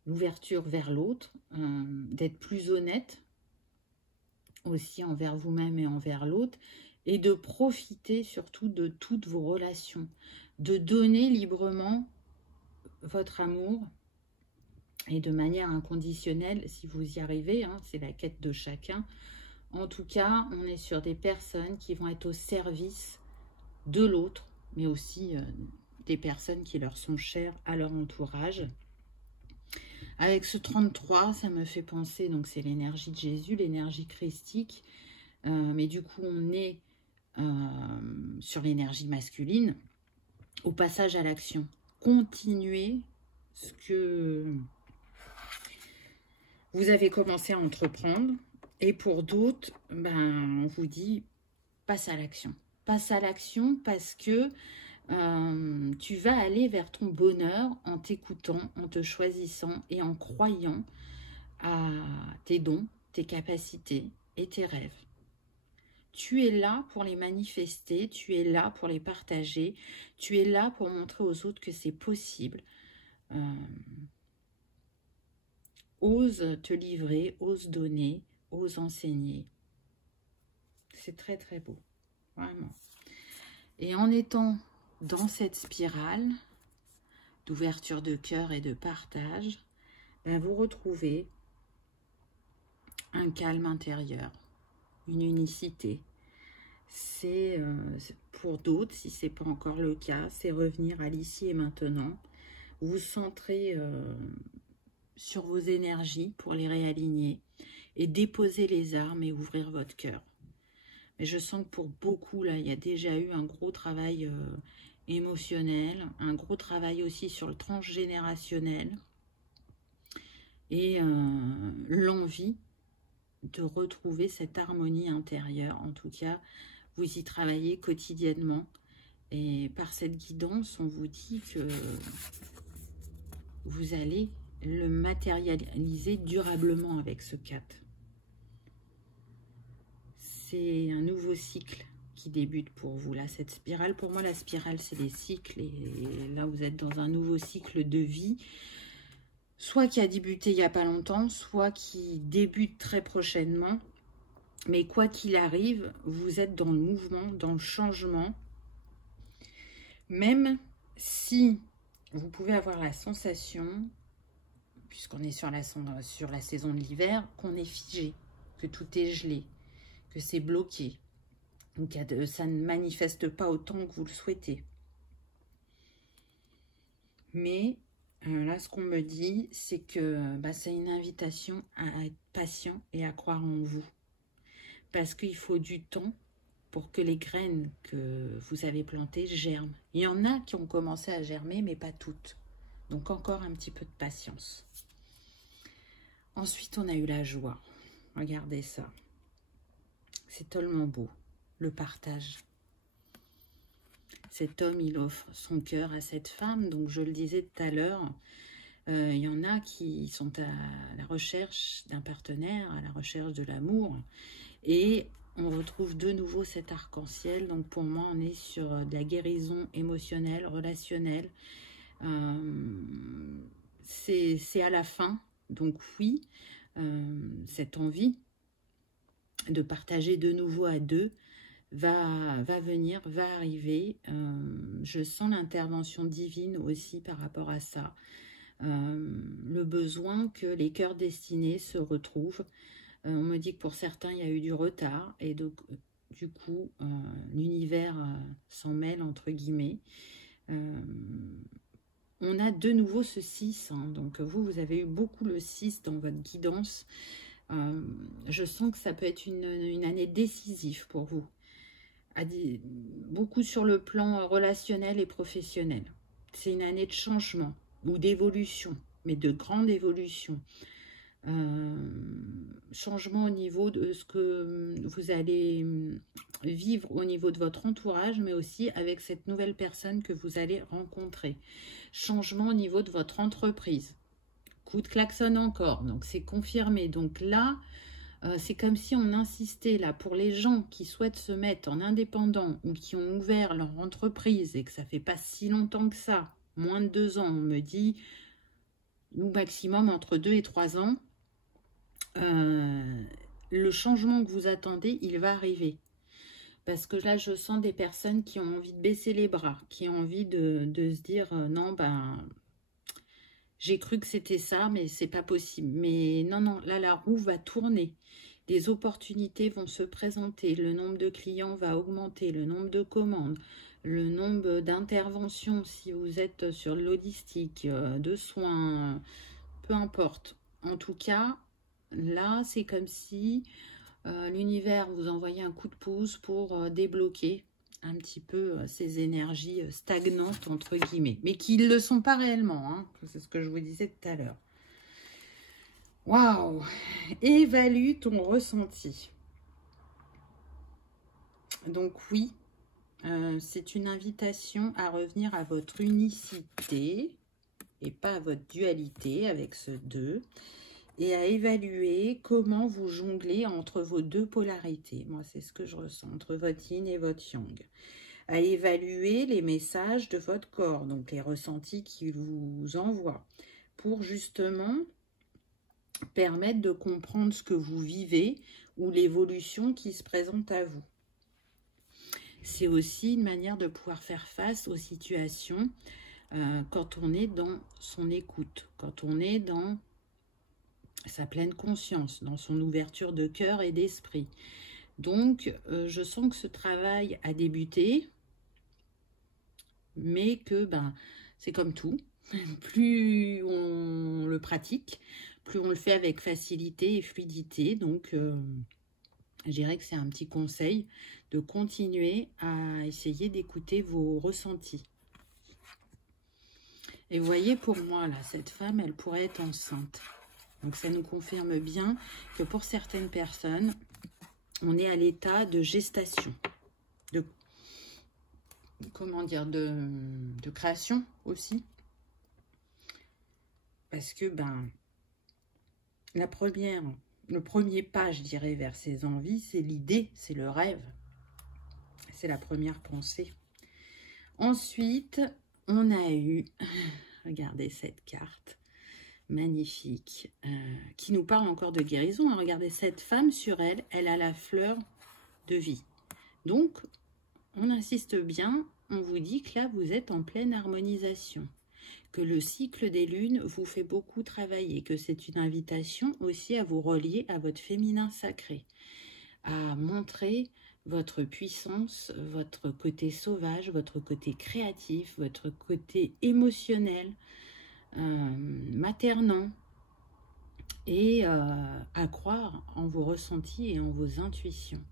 l'ouverture vers l'autre, d'être plus honnête aussi envers vous-même et envers l'autre, et de profiter surtout de toutes vos relations, de donner librement votre amour et de manière inconditionnelle si vous y arrivez, hein, c'est la quête de chacun. En tout cas, on est sur des personnes qui vont être au service de l'autre, mais aussi des personnes qui leur sont chères à leur entourage. Avec ce 33, ça me fait penser, donc c'est l'énergie de Jésus, l'énergie christique, mais du coup on est sur l'énergie masculine, au passage à l'action. Continuez ce que vous avez commencé à entreprendre, et pour d'autres, on vous dit, passe à l'action. Passe à l'action parce que tu vas aller vers ton bonheur en t'écoutant, en te choisissant et en croyant à tes dons, tes capacités et tes rêves. Tu es là pour les manifester, tu es là pour les partager, tu es là pour montrer aux autres que c'est possible. Ose te livrer, ose donner, ose enseigner. C'est très très beau, vraiment. Et en étant dans cette spirale d'ouverture de cœur et de partage, vous retrouvez un calme intérieur, une unicité. C'est pour d'autres, si ce n'est pas encore le cas, c'est revenir à l'ici et maintenant, vous centrer sur vos énergies pour les réaligner et déposer les armes et ouvrir votre cœur. Mais je sens que pour beaucoup, là, il y a déjà eu un gros travail émotionnel, un gros travail aussi sur le transgénérationnel et l'envie de retrouver cette harmonie intérieure. En tout cas, vous y travaillez quotidiennement et par cette guidance, on vous dit que vous allez le matérialiser durablement avec ce 4. C'est un nouveau cycle qui débute pour vous. Là, cette spirale, pour moi, la spirale, c'est les cycles. Et là, vous êtes dans un nouveau cycle de vie, soit qui a débuté il n'y a pas longtemps, soit qui débute très prochainement. Mais quoi qu'il arrive, vous êtes dans le mouvement, dans le changement. Même si vous pouvez avoir la sensation, puisqu'on est sur la saison de l'hiver, qu'on est figé, que tout est gelé, que c'est bloqué, donc ça ne manifeste pas autant que vous le souhaitez. Mais là, ce qu'on me dit, c'est que c'est une invitation à être patient et à croire en vous. Parce qu'il faut du temps pour que les graines que vous avez plantées germent. Il y en a qui ont commencé à germer, mais pas toutes. Donc encore un petit peu de patience. Ensuite, on a eu la joie. Regardez ça. C'est tellement beau, le partage. Cet homme, il offre son cœur à cette femme. Donc, je le disais tout à l'heure, il y en a qui sont à la recherche d'un partenaire, à la recherche de l'amour. Et on retrouve de nouveau cet arc-en-ciel. Donc, pour moi, on est sur de la guérison émotionnelle, relationnelle. C'est à la fin. Donc, oui, cette envie de partager de nouveau à deux va venir, va arriver. Je sens l'intervention divine aussi par rapport à ça. Le besoin que les cœurs destinés se retrouvent. On me dit que pour certains, il y a eu du retard. Et donc, du coup, l'univers s'en mêle, entre guillemets. On a de nouveau ce 6. Hein, donc, vous avez eu beaucoup le 6 dans votre guidance. Je sens que ça peut être une année décisive pour vous. Beaucoup sur le plan relationnel et professionnel. C'est une année de changement ou d'évolution, mais de grande évolution. Changement au niveau de ce que vous allez vivre au niveau de votre entourage, mais aussi avec cette nouvelle personne que vous allez rencontrer. Changement au niveau de votre entreprise. Coup de klaxon encore, donc c'est confirmé. Donc là, c'est comme si on insistait là pour les gens qui souhaitent se mettre en indépendant ou qui ont ouvert leur entreprise et que ça fait pas si longtemps que ça, moins de 2 ans, on me dit, ou maximum entre 2 et 3 ans, le changement que vous attendez, il va arriver. Parce que là, je sens des personnes qui ont envie de baisser les bras, qui ont envie de se dire, non, ben... j'ai cru que c'était ça, mais c'est pas possible. Mais non, non, là, la roue va tourner. Des opportunités vont se présenter. Le nombre de clients va augmenter. Le nombre de commandes. Le nombre d'interventions, si vous êtes sur l'holistique, de soins, peu importe. En tout cas, là, c'est comme si l'univers vous envoyait un coup de pouce pour débloquer un petit peu ces énergies stagnantes, entre guillemets, mais qui ne le sont pas réellement, hein. C'est ce que je vous disais tout à l'heure. Waouh! Évalue ton ressenti. Donc oui, c'est une invitation à revenir à votre unicité et pas à votre dualité avec ce 2 et à évaluer comment vous jonglez entre vos 2 polarités. Moi, c'est ce que je ressens, entre votre yin et votre yang. À évaluer les messages de votre corps, donc les ressentis qu'il vous envoie, pour justement permettre de comprendre ce que vous vivez ou l'évolution qui se présente à vous. C'est aussi une manière de pouvoir faire face aux situations quand on est dans son écoute, quand on est dans sa pleine conscience, dans son ouverture de cœur et d'esprit. Donc, je sens que ce travail a débuté, mais que c'est comme tout. Plus on le pratique, plus on le fait avec facilité et fluidité. Donc, je dirais que c'est un petit conseil de continuer à essayer d'écouter vos ressentis. Et vous voyez, pour moi, là, cette femme, elle pourrait être enceinte. Donc, ça nous confirme bien que pour certaines personnes, on est à l'état de gestation, de, comment dire, de création aussi. Parce que, le premier pas, je dirais, vers ces envies, c'est l'idée, c'est le rêve. C'est la première pensée. Ensuite, on a eu, regardez cette carte, magnifique, qui nous parle encore de guérison. Regardez, cette femme sur elle, elle a la fleur de vie. Donc, on insiste bien, on vous dit que là, vous êtes en pleine harmonisation. Que le cycle des lunes vous fait beaucoup travailler, que c'est une invitation aussi à vous relier à votre féminin sacré, à montrer votre puissance, votre côté sauvage, votre côté créatif, votre côté émotionnel, maternant, et à croire en vos ressentis et en vos intuitions.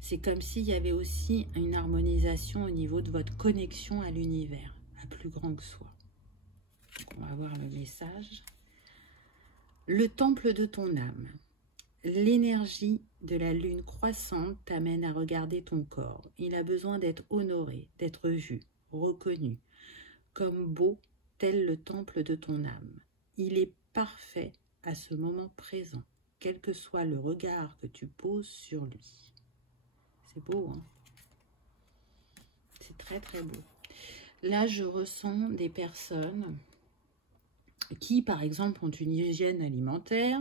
C'est comme s'il y avait aussi une harmonisation au niveau de votre connexion à l'univers, à plus grand que soi. Donc, on va voir le message. Le temple de ton âme. L'énergie de la lune croissante t'amène à regarder ton corps. Il a besoin d'être honoré, d'être vu. reconnu, comme beau tel le temple de ton âme. Il est parfait à ce moment présent, quel que soit le regard que tu poses sur lui. C'est beau, hein? C'est très très beau. Là, je ressens des personnes qui, par exemple, ont une hygiène alimentaire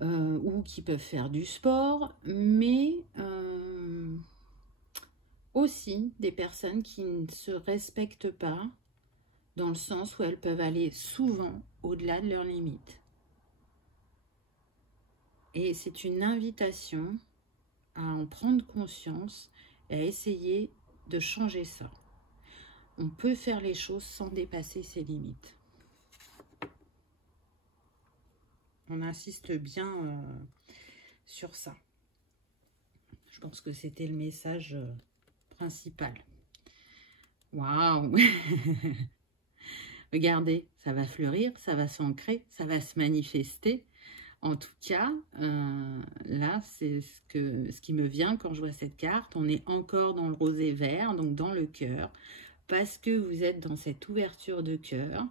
ou qui peuvent faire du sport, mais aussi des personnes qui ne se respectent pas, dans le sens où elles peuvent aller souvent au-delà de leurs limites. Et c'est une invitation à en prendre conscience et à essayer de changer ça. On peut faire les choses sans dépasser ses limites. On insiste bien sur ça. Je pense que c'était le message principal. Waouh! Regardez, ça va fleurir, ça va s'ancrer, ça va se manifester. En tout cas, là, c'est ce qui me vient quand je vois cette carte. On est encore dans le rosé vert, donc dans le cœur, parce que vous êtes dans cette ouverture de cœur.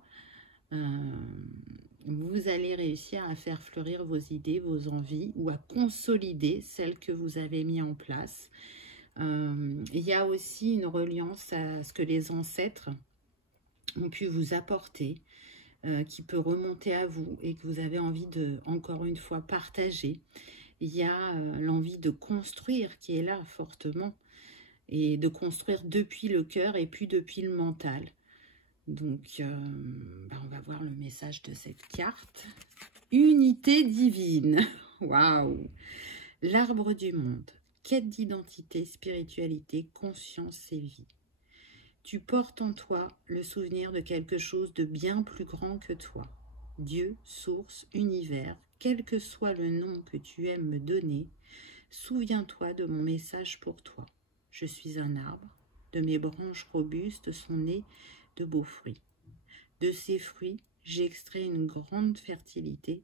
Vous allez réussir à faire fleurir vos idées, vos envies, ou à consolider celles que vous avez mises en place. Il y a aussi une reliance à ce que les ancêtres ont pu vous apporter, qui peut remonter à vous et que vous avez envie de, encore une fois, partager. Il y a l'envie de construire qui est là fortement, et de construire depuis le cœur et puis depuis le mental. Donc, on va voir le message de cette carte. Unité divine. Waouh! L'arbre du monde. Quête d'identité, spiritualité, conscience et vie. Tu portes en toi le souvenir de quelque chose de bien plus grand que toi. Dieu, source, univers, quel que soit le nom que tu aimes me donner, souviens-toi de mon message pour toi. Je suis un arbre, de mes branches robustes sont nés de beaux fruits. De ces fruits, j'ai extrait une grande fertilité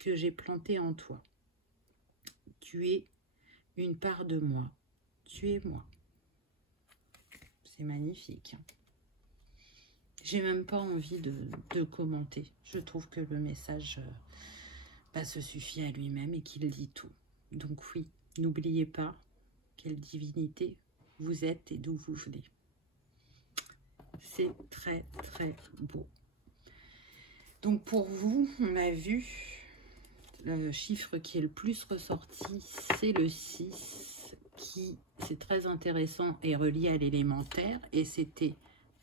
que j'ai plantée en toi. Tu es une part de moi, tu es moi. C'est magnifique. J'ai même pas envie de commenter. Je trouve que le message se suffit à lui-même et qu'il dit tout. Donc oui, n'oubliez pas quelle divinité vous êtes et d'où vous venez. C'est très très beau. Donc pour vous, on a vu le chiffre qui est le plus ressorti, c'est le 6. Qui, c'est très intéressant, est relié à l'élémentaire, et c'était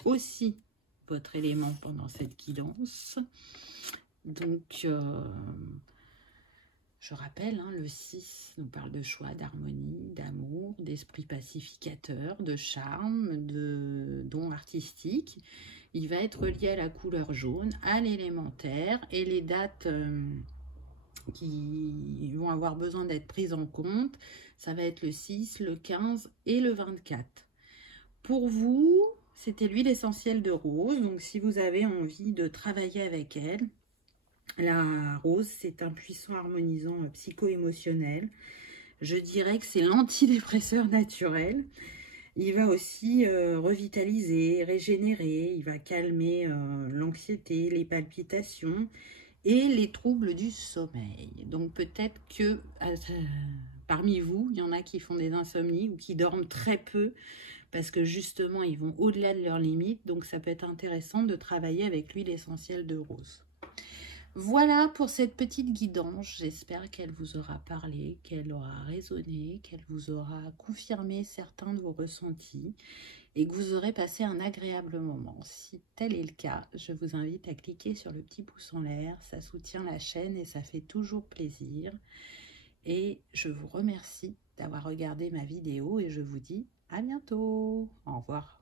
aussi votre élément pendant cette guidance. Donc, je rappelle, hein, le 6 nous parle de choix, d'harmonie, d'amour, d'esprit pacificateur, de charme, de dons artistiques. Il va être relié à la couleur jaune, à l'élémentaire, et les dates qui vont avoir besoin d'être prises en compte, ça va être le 6, le 15 et le 24. Pour vous, c'était l'huile essentielle de rose. Donc, si vous avez envie de travailler avec elle, la rose, c'est un puissant harmonisant psycho-émotionnel. Je dirais que c'est l'antidépresseur naturel. Il va aussi revitaliser, régénérer. Il va calmer l'anxiété, les palpitations et les troubles du sommeil. Donc peut-être que parmi vous, il y en a qui font des insomnies ou qui dorment très peu parce que justement, ils vont au-delà de leurs limites. Donc ça peut être intéressant de travailler avec l'huile essentielle de rose. Voilà pour cette petite guidance. J'espère qu'elle vous aura parlé, qu'elle aura résonné, qu'elle vous aura confirmé certains de vos ressentis et que vous aurez passé un agréable moment. Si tel est le cas, je vous invite à cliquer sur le petit pouce en l'air. Ça soutient la chaîne et ça fait toujours plaisir. Et je vous remercie d'avoir regardé ma vidéo et je vous dis à bientôt. Au revoir.